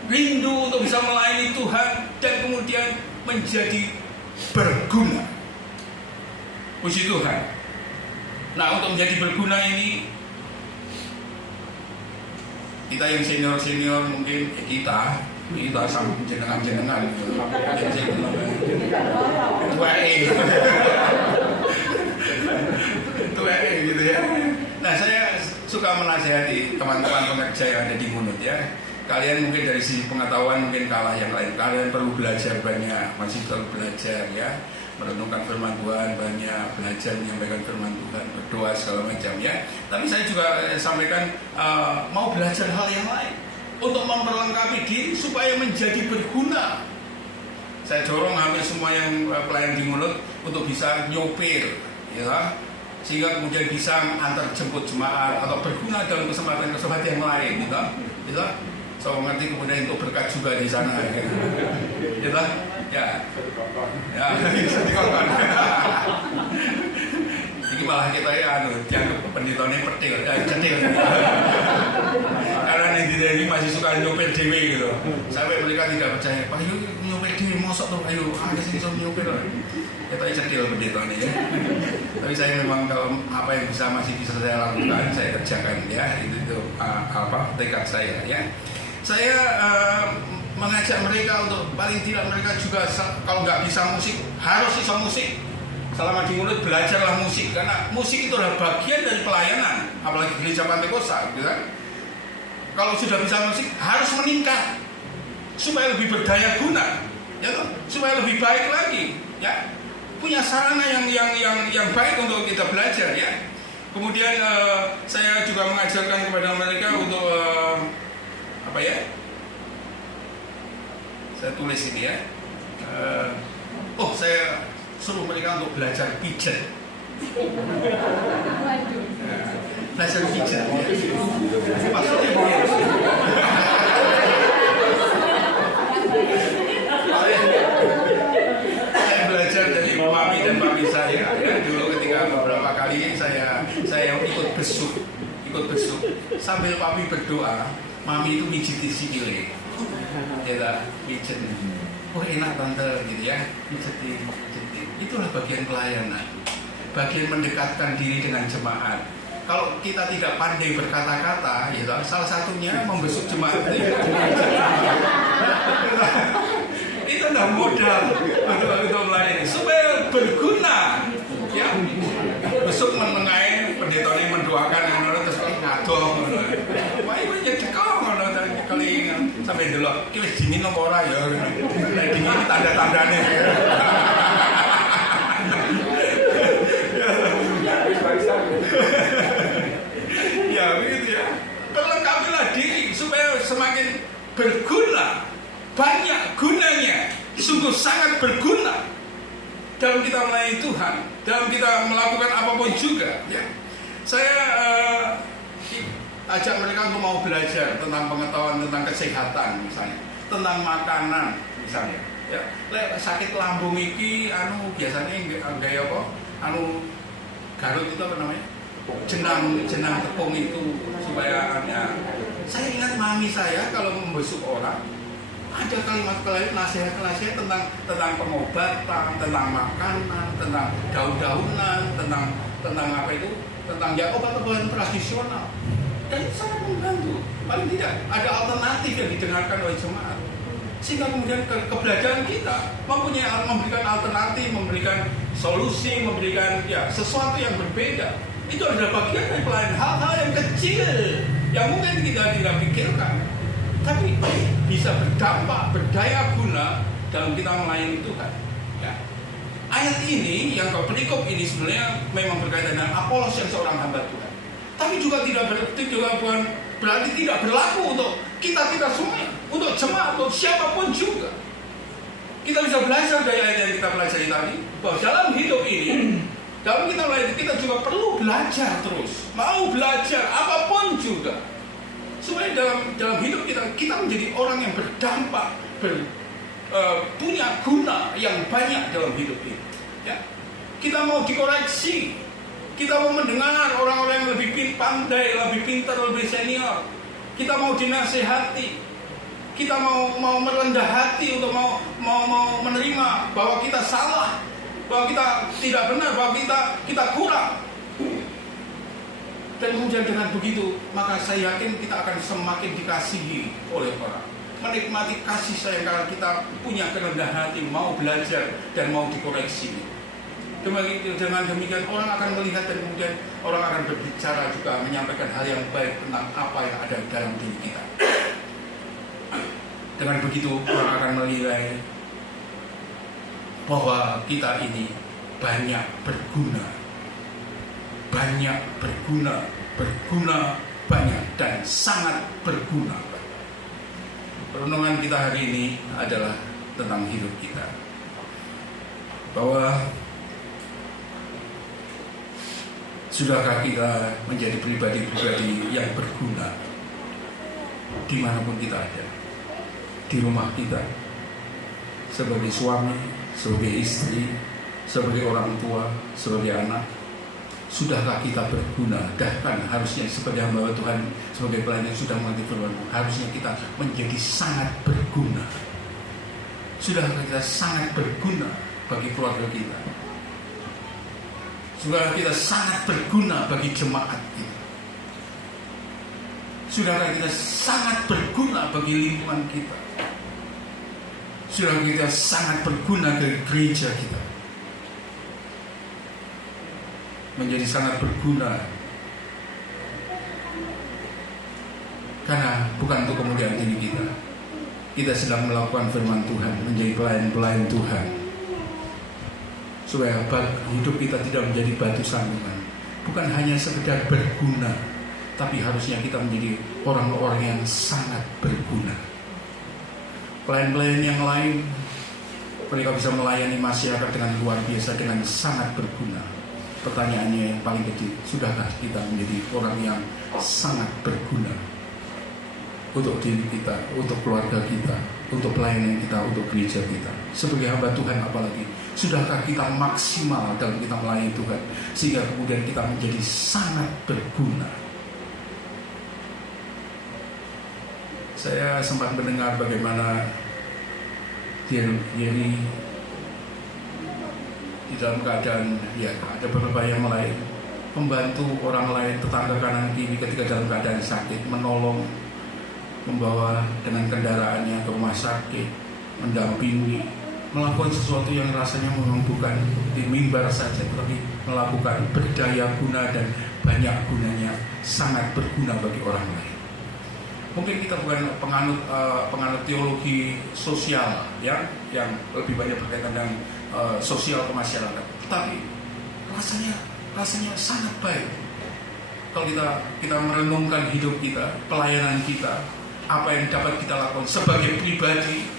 Rindu untuk bisa melayani Tuhan dan kemudian menjadi berguna. Puji Tuhan. Nah, untuk menjadi berguna ini, kita yang senior mungkin kita sama jenengan tua gitu ya. Nah, saya suka menasihati teman-teman pekerja yang ada di Munut ya. Kalian mungkin dari sisi pengetahuan mungkin kalah yang lain. Kalian perlu belajar banyak, masih perlu belajar ya, merenungkan firman Tuhan banyak, belajar menyampaikan firman Tuhan, berdoa segala macam ya. Tapi saya juga sampaikan mau belajar hal yang lain untuk memperlengkapi diri supaya menjadi berguna. Saya dorong hampir semua yang pelayan di Mulut untuk bisa nyopir, ya, sehingga kemudian bisa antar jemput jemaat atau berguna dalam kesempatan-kesempatan yang lain, gitu. Saya mengerti kemudian untuk berkat juga di sana, gitu. Ya, bisa dikongkon. Ini malah kita dianggap pendetanya cetil. Karena ini masih suka nyopir dewe gitu. Sampai mereka tidak percaya, Pak yuk nyopir dewe mosok tuh, ayo ada sih bisa nyopir. Kita cetil pendetanya ya. Tapi saya memang kalau apa yang masih bisa saya lakukan, saya kerjakan ya. Itu tekad saya ya. Saya mengajak mereka untuk paling tidak mereka juga kalau nggak bisa musik harus bisa musik. Selama di Mulut belajarlah musik karena musik itu adalah bagian dari pelayanan, apalagi gereja Pantekosta, gitu kan? Kalau sudah bisa musik harus meningkat supaya lebih berdaya guna, ya toh? Supaya lebih baik lagi, ya. Punya sarana yang baik untuk kita belajar, ya. Kemudian saya juga mengajarkan kepada mereka untuk apa ya? Saya tulis ini ya. Saya suruh mereka untuk belajar pijat. Belajar pijat. Ya. Maksudnya papi berdoa, mami itu mijiti sikile. Ya, pijet. Oh enak tante gitu ya, pijetin. Itulah bagian pelayanan, bagian mendekatkan diri dengan jemaat. Kalau kita tidak pandai berkata-kata, ya salah satunya membesuk jemaat. Itu adalah modal untuk melayani supaya berguna. Ya, besok menengai pendetanya mendoakan terus ngadoh. Wah itu jadi kau kali sampai dulu kita dingin nomor ora ya. Dingin tanda-tandanya. Ya begitu ya. Perlengkapilah diri supaya semakin berguna, banyak gunanya, sungguh sangat berguna dalam kita melayani Tuhan, dalam kita melakukan apapun juga. Ya. Saya ajak mereka untuk mau belajar tentang pengetahuan tentang kesehatan misalnya, tentang makanan misalnya. Ya, sakit lambung iki, biasanya gaya apa? Garut itu apa namanya? Jenang tepung itu supaya saya ingat mami saya kalau membesuk orang ada kalimat-kalimat nasihat-nasihat tentang pengobatan, tentang makanan, tentang daun-daunan, tentang apa itu, tentang ya obat-obatan tradisional. Dan itu sangat membantu. Paling tidak ada alternatif yang didengarkan oleh jemaat. Sehingga kemudian kebelajaran kita memberikan alternatif, memberikan solusi, memberikan sesuatu yang berbeda. Itu adalah bagian dari pelayanan, hal-hal yang kecil yang mungkin kita tidak pikirkan, tapi bisa berdampak, berdaya guna dalam kita melayani Tuhan. Ya. Ayat ini yang perikop ini sebenarnya memang berkaitan dengan Apolos yang seorang hamba Tuhan, tapi juga bukan berarti tidak berlaku untuk kita semua, untuk jemaat, untuk siapapun juga. Kita bisa belajar dari ayat yang kita pelajari tadi bahwa dalam hidup ini, dalam kita melayani, kita juga perlu belajar terus, mau belajar apapun juga, supaya dalam hidup kita menjadi orang yang berdampak, punya guna yang banyak dalam hidup ini. Ya. Kita mau dikoreksi, kita mau mendengar orang-orang yang lebih pandai, lebih pintar, lebih senior. Kita mau dinasehati, kita mau merendah hati untuk mau menerima bahwa kita salah, bahwa kita tidak benar, bahwa kita kurang. Dan kemudian dengan begitu, maka saya yakin kita akan semakin dikasihi oleh orang. Menikmati kasih sayang karena kita punya kerendahan hati, mau belajar dan mau dikoreksi. Dengan demikian orang akan melihat dan kemudian orang akan berbicara juga, menyampaikan hal yang baik tentang apa yang ada dalam diri kita. Dengan begitu orang akan menilai bahwa kita ini banyak berguna banyak dan sangat berguna. Renungan kita hari ini adalah tentang hidup kita, bahwa sudahkah kita menjadi pribadi-pribadi yang berguna dimanapun kita ada, di rumah kita, sebagai suami, sebagai istri, sebagai orang tua, sebagai anak. Sudahkah kita berguna? Bahkan harusnya sebagai hamba Tuhan, sebagai pelayan yang sudah mengerti firman, harusnya kita menjadi sangat berguna. Sudahkah kita sangat berguna bagi keluarga kita? Sudahkah kita sangat berguna bagi jemaat kita? Sudahkah kita sangat berguna bagi lingkungan kita? Sudahkah kita sangat berguna bagi gereja kita? Menjadi sangat berguna, karena bukan untuk kemudian diri kita sedang melakukan firman Tuhan, menjadi pelayan-pelayan Tuhan, supaya hidup kita tidak menjadi batu sandungan. Bukan hanya sekedar berguna, tapi harusnya kita menjadi orang-orang yang sangat berguna. Pelayan-pelayan yang lain, mereka bisa melayani masyarakat dengan luar biasa, dengan sangat berguna. Pertanyaannya yang paling kecil, sudahkah kita menjadi orang yang sangat berguna untuk diri kita, untuk keluarga kita, untuk pelayanan kita, untuk gereja kita, sebagai hamba Tuhan apalagi? Sudahkah kita maksimal dalam kita melayani Tuhan, sehingga kemudian kita menjadi sangat berguna? Saya sempat mendengar bagaimana Thierry di dalam keadaan, ya ada beberapa yang lain, membantu orang lain, tetangga kanan kiri ketika dalam keadaan sakit, menolong, membawa dengan kendaraannya ke rumah sakit, mendampingi, melakukan sesuatu yang rasanya memang bukan di mimbar saja, tapi melakukan berdaya guna dan banyak gunanya, sangat berguna bagi orang lain. Mungkin kita bukan penganut teologi sosial ya, yang lebih banyak berkaitan dengan sosial kemasyarakat, tapi rasanya sangat baik kalau kita merenungkan hidup kita, pelayanan kita, apa yang dapat kita lakukan sebagai pribadi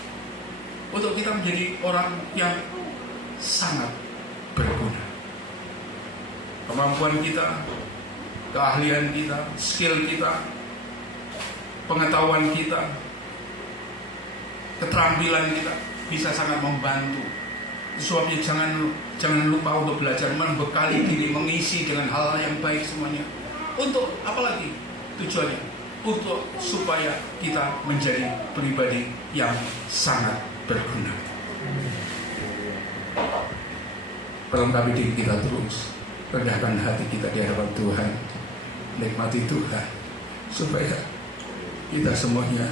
untuk kita menjadi orang yang sangat berguna. Kemampuan kita, keahlian kita, skill kita, pengetahuan kita, keterampilan kita bisa sangat membantu. Sebabnya jangan lupa untuk belajar, membekali diri, mengisi dengan hal yang baik semuanya. Untuk apa lagi tujuannya? Untuk supaya kita menjadi pribadi yang sangat berguna. Perlengkapi diri kita terus, rendahkan hati kita di hadapan Tuhan, nikmati Tuhan, supaya kita semuanya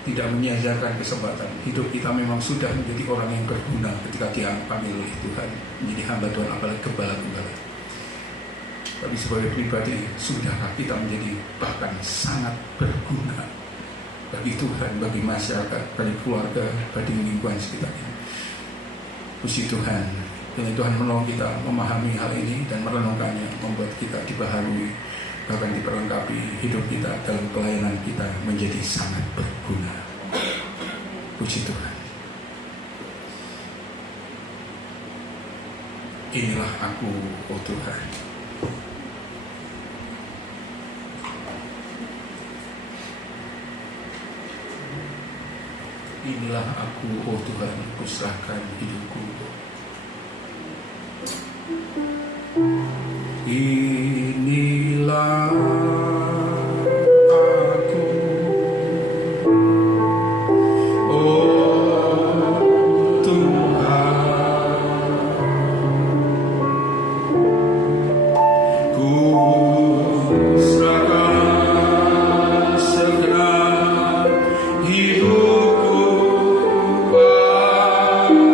tidak menyia-nyiakan kesempatan. Hidup kita memang sudah menjadi orang yang berguna ketika dipanggil oleh Tuhan menjadi hamba Tuhan, apalagi gembala-gembala. Tapi sebagai pribadi, sudahkah kita menjadi bahkan sangat berguna bagi Tuhan, bagi masyarakat, bagi keluarga, bagi lingkungan sekitarnya. Puji Tuhan, kiranya Tuhan menolong kita memahami hal ini dan merenungkannya, membuat kita dibaharui, bahkan diperlengkapi hidup kita dalam pelayanan kita menjadi sangat berguna. Puji Tuhan. Inilah aku, oh Tuhan. Inilah aku, oh Tuhan, kuserahkan hidupku. Inilah aku, oh Tuhan, ku serahkan segenap hidupku padamu.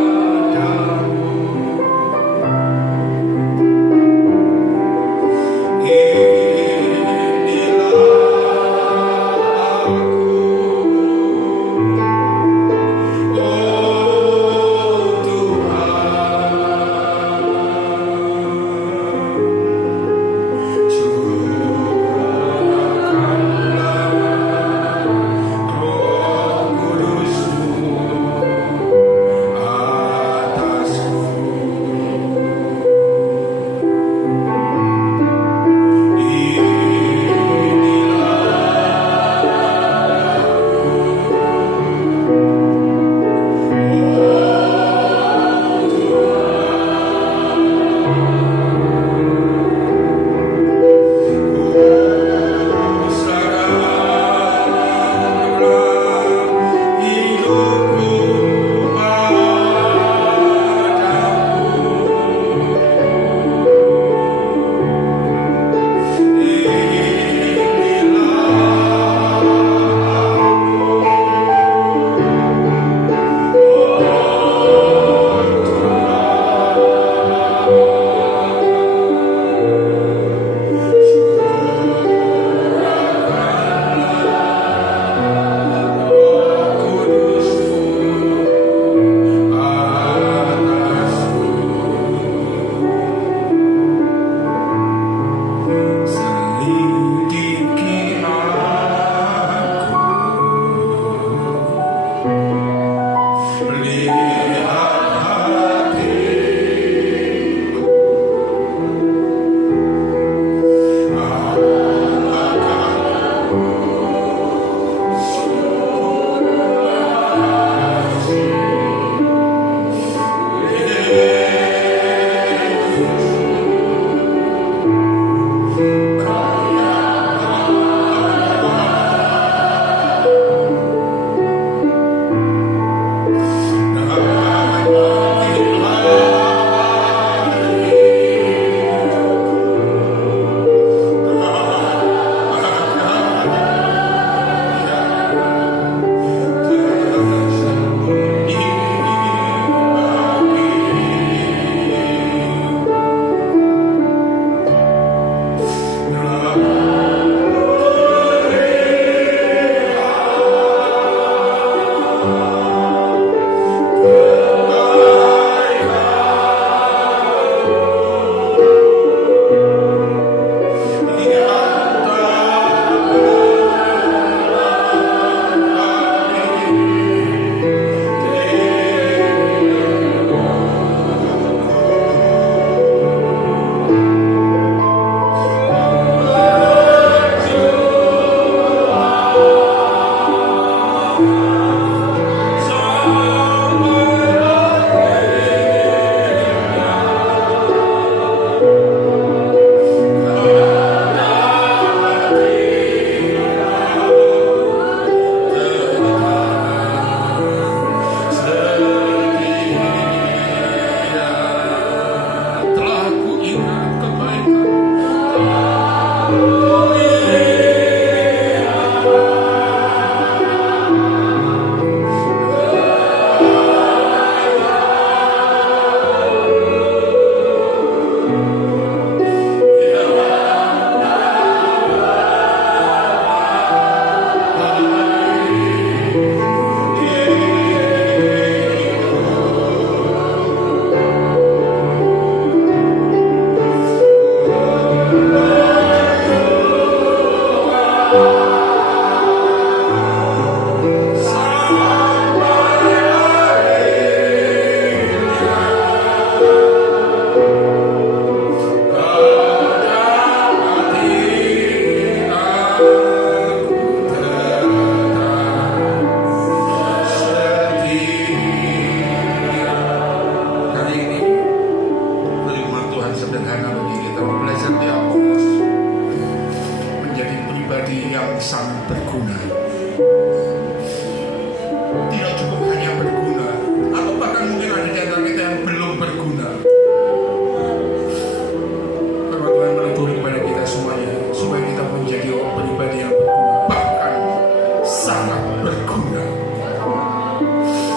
sangat berguna. Tidak cukup hanya berguna, atau bahkan mungkin ada di antara kita yang belum berguna. Karena Tuhan menegur kepada kita semuanya supaya kita menjadi orang pribadi yang berguna, bahkan sangat berguna.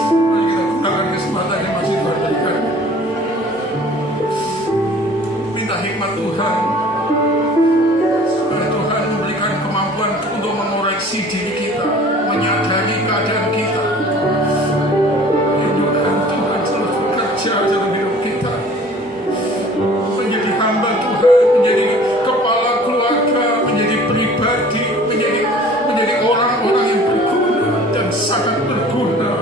Mari kita gunakan kesempatan yang masih Tuhan berikan. Minta hikmat Tuhan. Tuhan memberikan kemampuan untuk mengoreksi diri kita, menyadari keadaan kita. Tuhan terus bekerja dalam hidup kita, menjadi hamba Tuhan, menjadi kepala keluarga, menjadi pribadi, menjadi orang-orang yang berguna dan sangat berguna.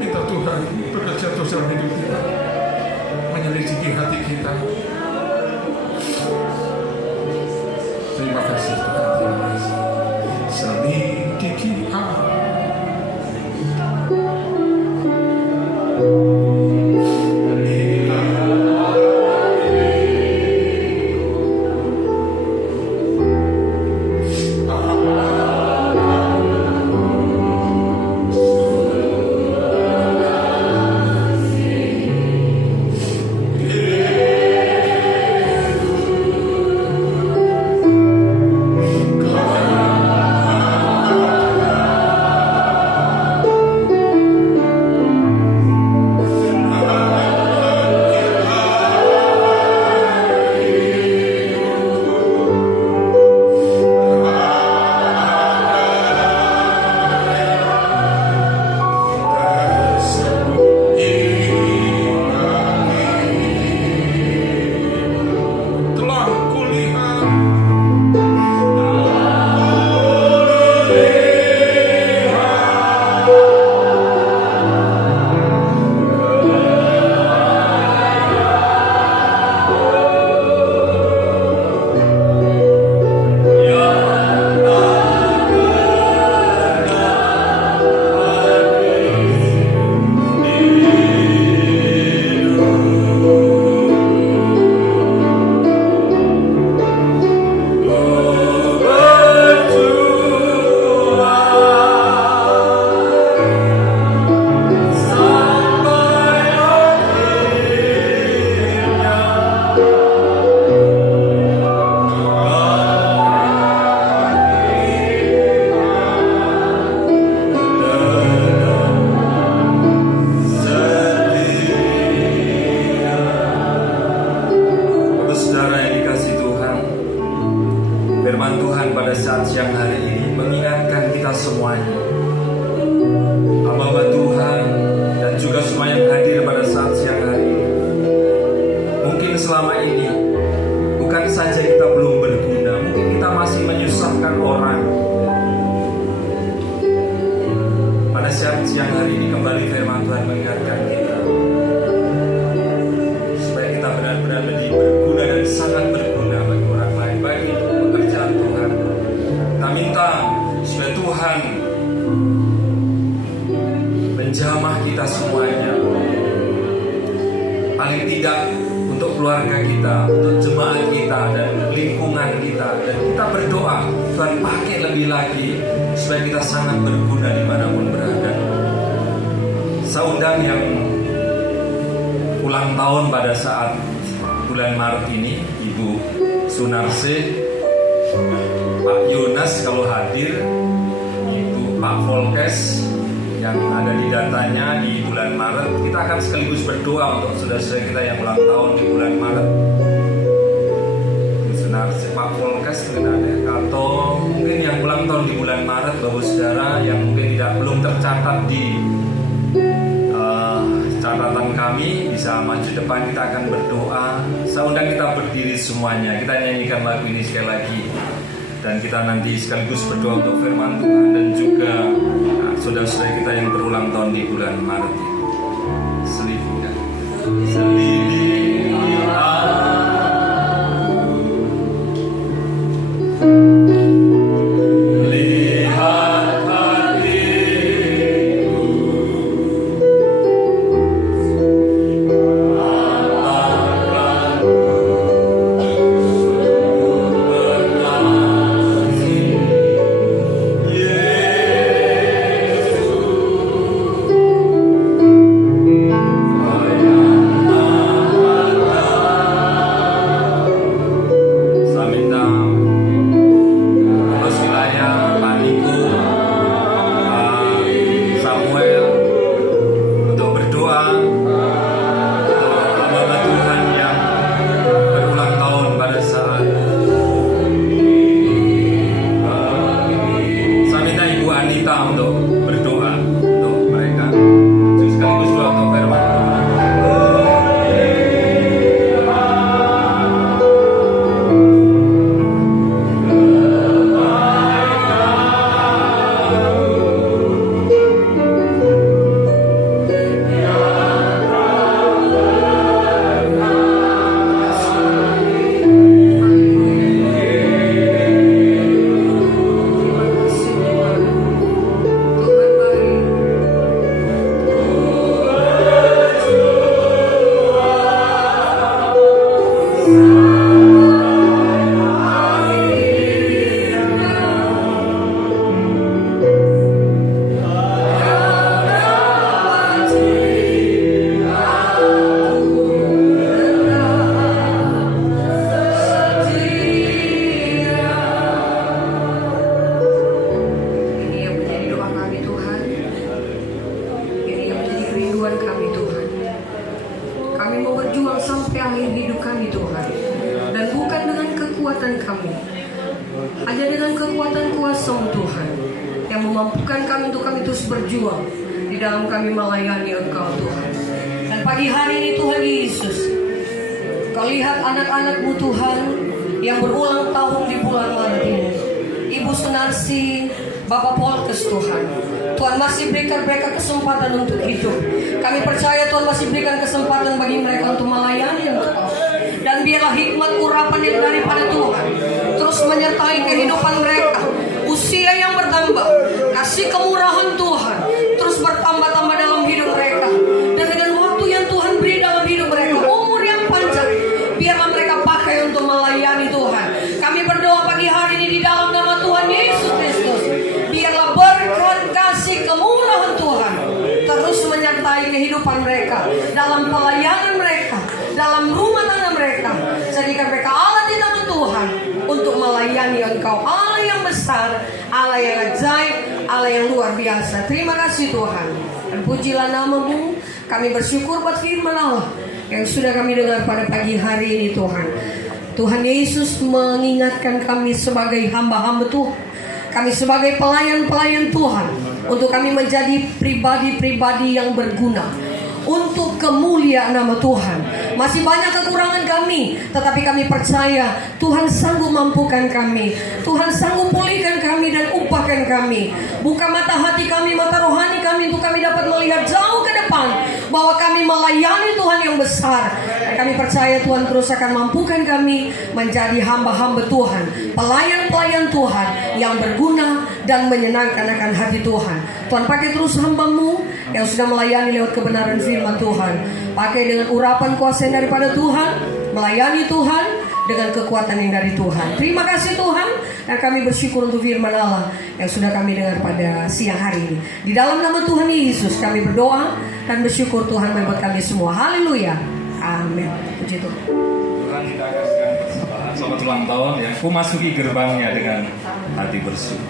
Minta Tuhan bekerja terus dalam hidup kita, menyelidiki hati kita. Terima kasih Tuhan, terima kasih. Selidiki hati. Menjamah kita semuanya, paling tidak untuk keluarga kita, untuk jemaat kita dan lingkungan kita. Dan kita berdoa Tuhan pakai lebih lagi supaya kita sangat berguna dimanapun berada. Saya undang yang ulang tahun pada saat bulan Maret ini, Ibu Sunarse, Pak Yonas kalau hadir, Ibu Pak Volkes yang ada di datanya di bulan Maret. Kita akan sekaligus berdoa untuk saudara-saudara kita yang ulang tahun di bulan Maret. Sunarse, Pak Volkes mungkin ada, atau mungkin yang ulang tahun di bulan Maret, Bapak Saudara yang mungkin belum tercatat di catatan kami, bisa maju depan, kita akan berdoa. Saya undang kita berdiri semuanya, kita nyanyikan lagu ini sekali lagi, dan kita nanti sekaligus berdoa untuk firman Tuhan dan juga saudara-saudara kita yang berulang tahun di bulan Maret ini. Selidiki kami. Hanya dengan kekuatan kuasa-Mu Tuhan yang memampukan kami untuk kami terus berjuang di dalam kami melayani Engkau Tuhan. Dan pagi hari ini Tuhan Yesus, Kau lihat anak-anak-Mu Tuhan yang berulang tahun di bulan Maret ini. Ibu Sunarsi, Bapak Polkes Tuhan, Tuhan masih berikan mereka kesempatan untuk hidup. Kami percaya Tuhan masih berikan kesempatan bagi mereka untuk melayani Engkau. Dan biarlah hikmat urapan yang daripada Tuhan terus menyertai kehidupan mereka. Usia yang bertambah, kasih kemurahan Tuhan terus bertambah-tambah dalam hidup mereka. Dan dengan waktu yang Tuhan beri dalam hidup mereka, umur yang panjang, biarlah mereka pakai untuk melayani Tuhan. Kami berdoa pagi hari ini di dalam nama Tuhan Yesus Kristus, biarlah berkat kasih kemurahan Tuhan terus menyertai kehidupan mereka, dalam pelayanan mereka, dalam rumah tangga mereka. Jadikan mereka alat di tangan Tuhan untuk melayani Engkau, Allah yang besar, Allah yang ajaib, Allah yang luar biasa. Terima kasih Tuhan, dan pujilah nama-Mu. Kami bersyukur buat firman Allah yang sudah kami dengar pada pagi hari ini Tuhan. Tuhan Yesus mengingatkan kami sebagai hamba-hamba Tuhan, kami sebagai pelayan-pelayan Tuhan, untuk kami menjadi pribadi-pribadi yang berguna untuk kemuliaan nama Tuhan. Masih banyak kekurangan kami, tetapi kami percaya Tuhan sanggup mampukan kami. Tuhan sanggup pulihkan kami dan upahkan kami. Buka mata hati kami, mata rohani kami, untuk kami dapat melihat jauh ke depan, bahwa kami melayani Tuhan yang besar. Dan kami percaya Tuhan terus akan mampukan kami menjadi hamba-hamba Tuhan, pelayan-pelayan Tuhan yang berguna dan menyenangkan akan hati Tuhan. Tuhan pakai terus hamba-Mu yang sudah melayani lewat kebenaran firman Tuhan. Pakai dengan urapan kuasa yang daripada Tuhan, melayani Tuhan dengan kekuatan yang dari Tuhan. Terima kasih Tuhan, dan kami bersyukur untuk firman Allah yang sudah kami dengar pada siang hari ini. Di dalam nama Tuhan Yesus kami berdoa dan bersyukur Tuhan membuat kami semua. Haleluya. Amin. Puji Tuhan. Tuhan kita kasihkan persembahan. Selamat ulang tahun ya. Ku masuki gerbangnya dengan hati bersih.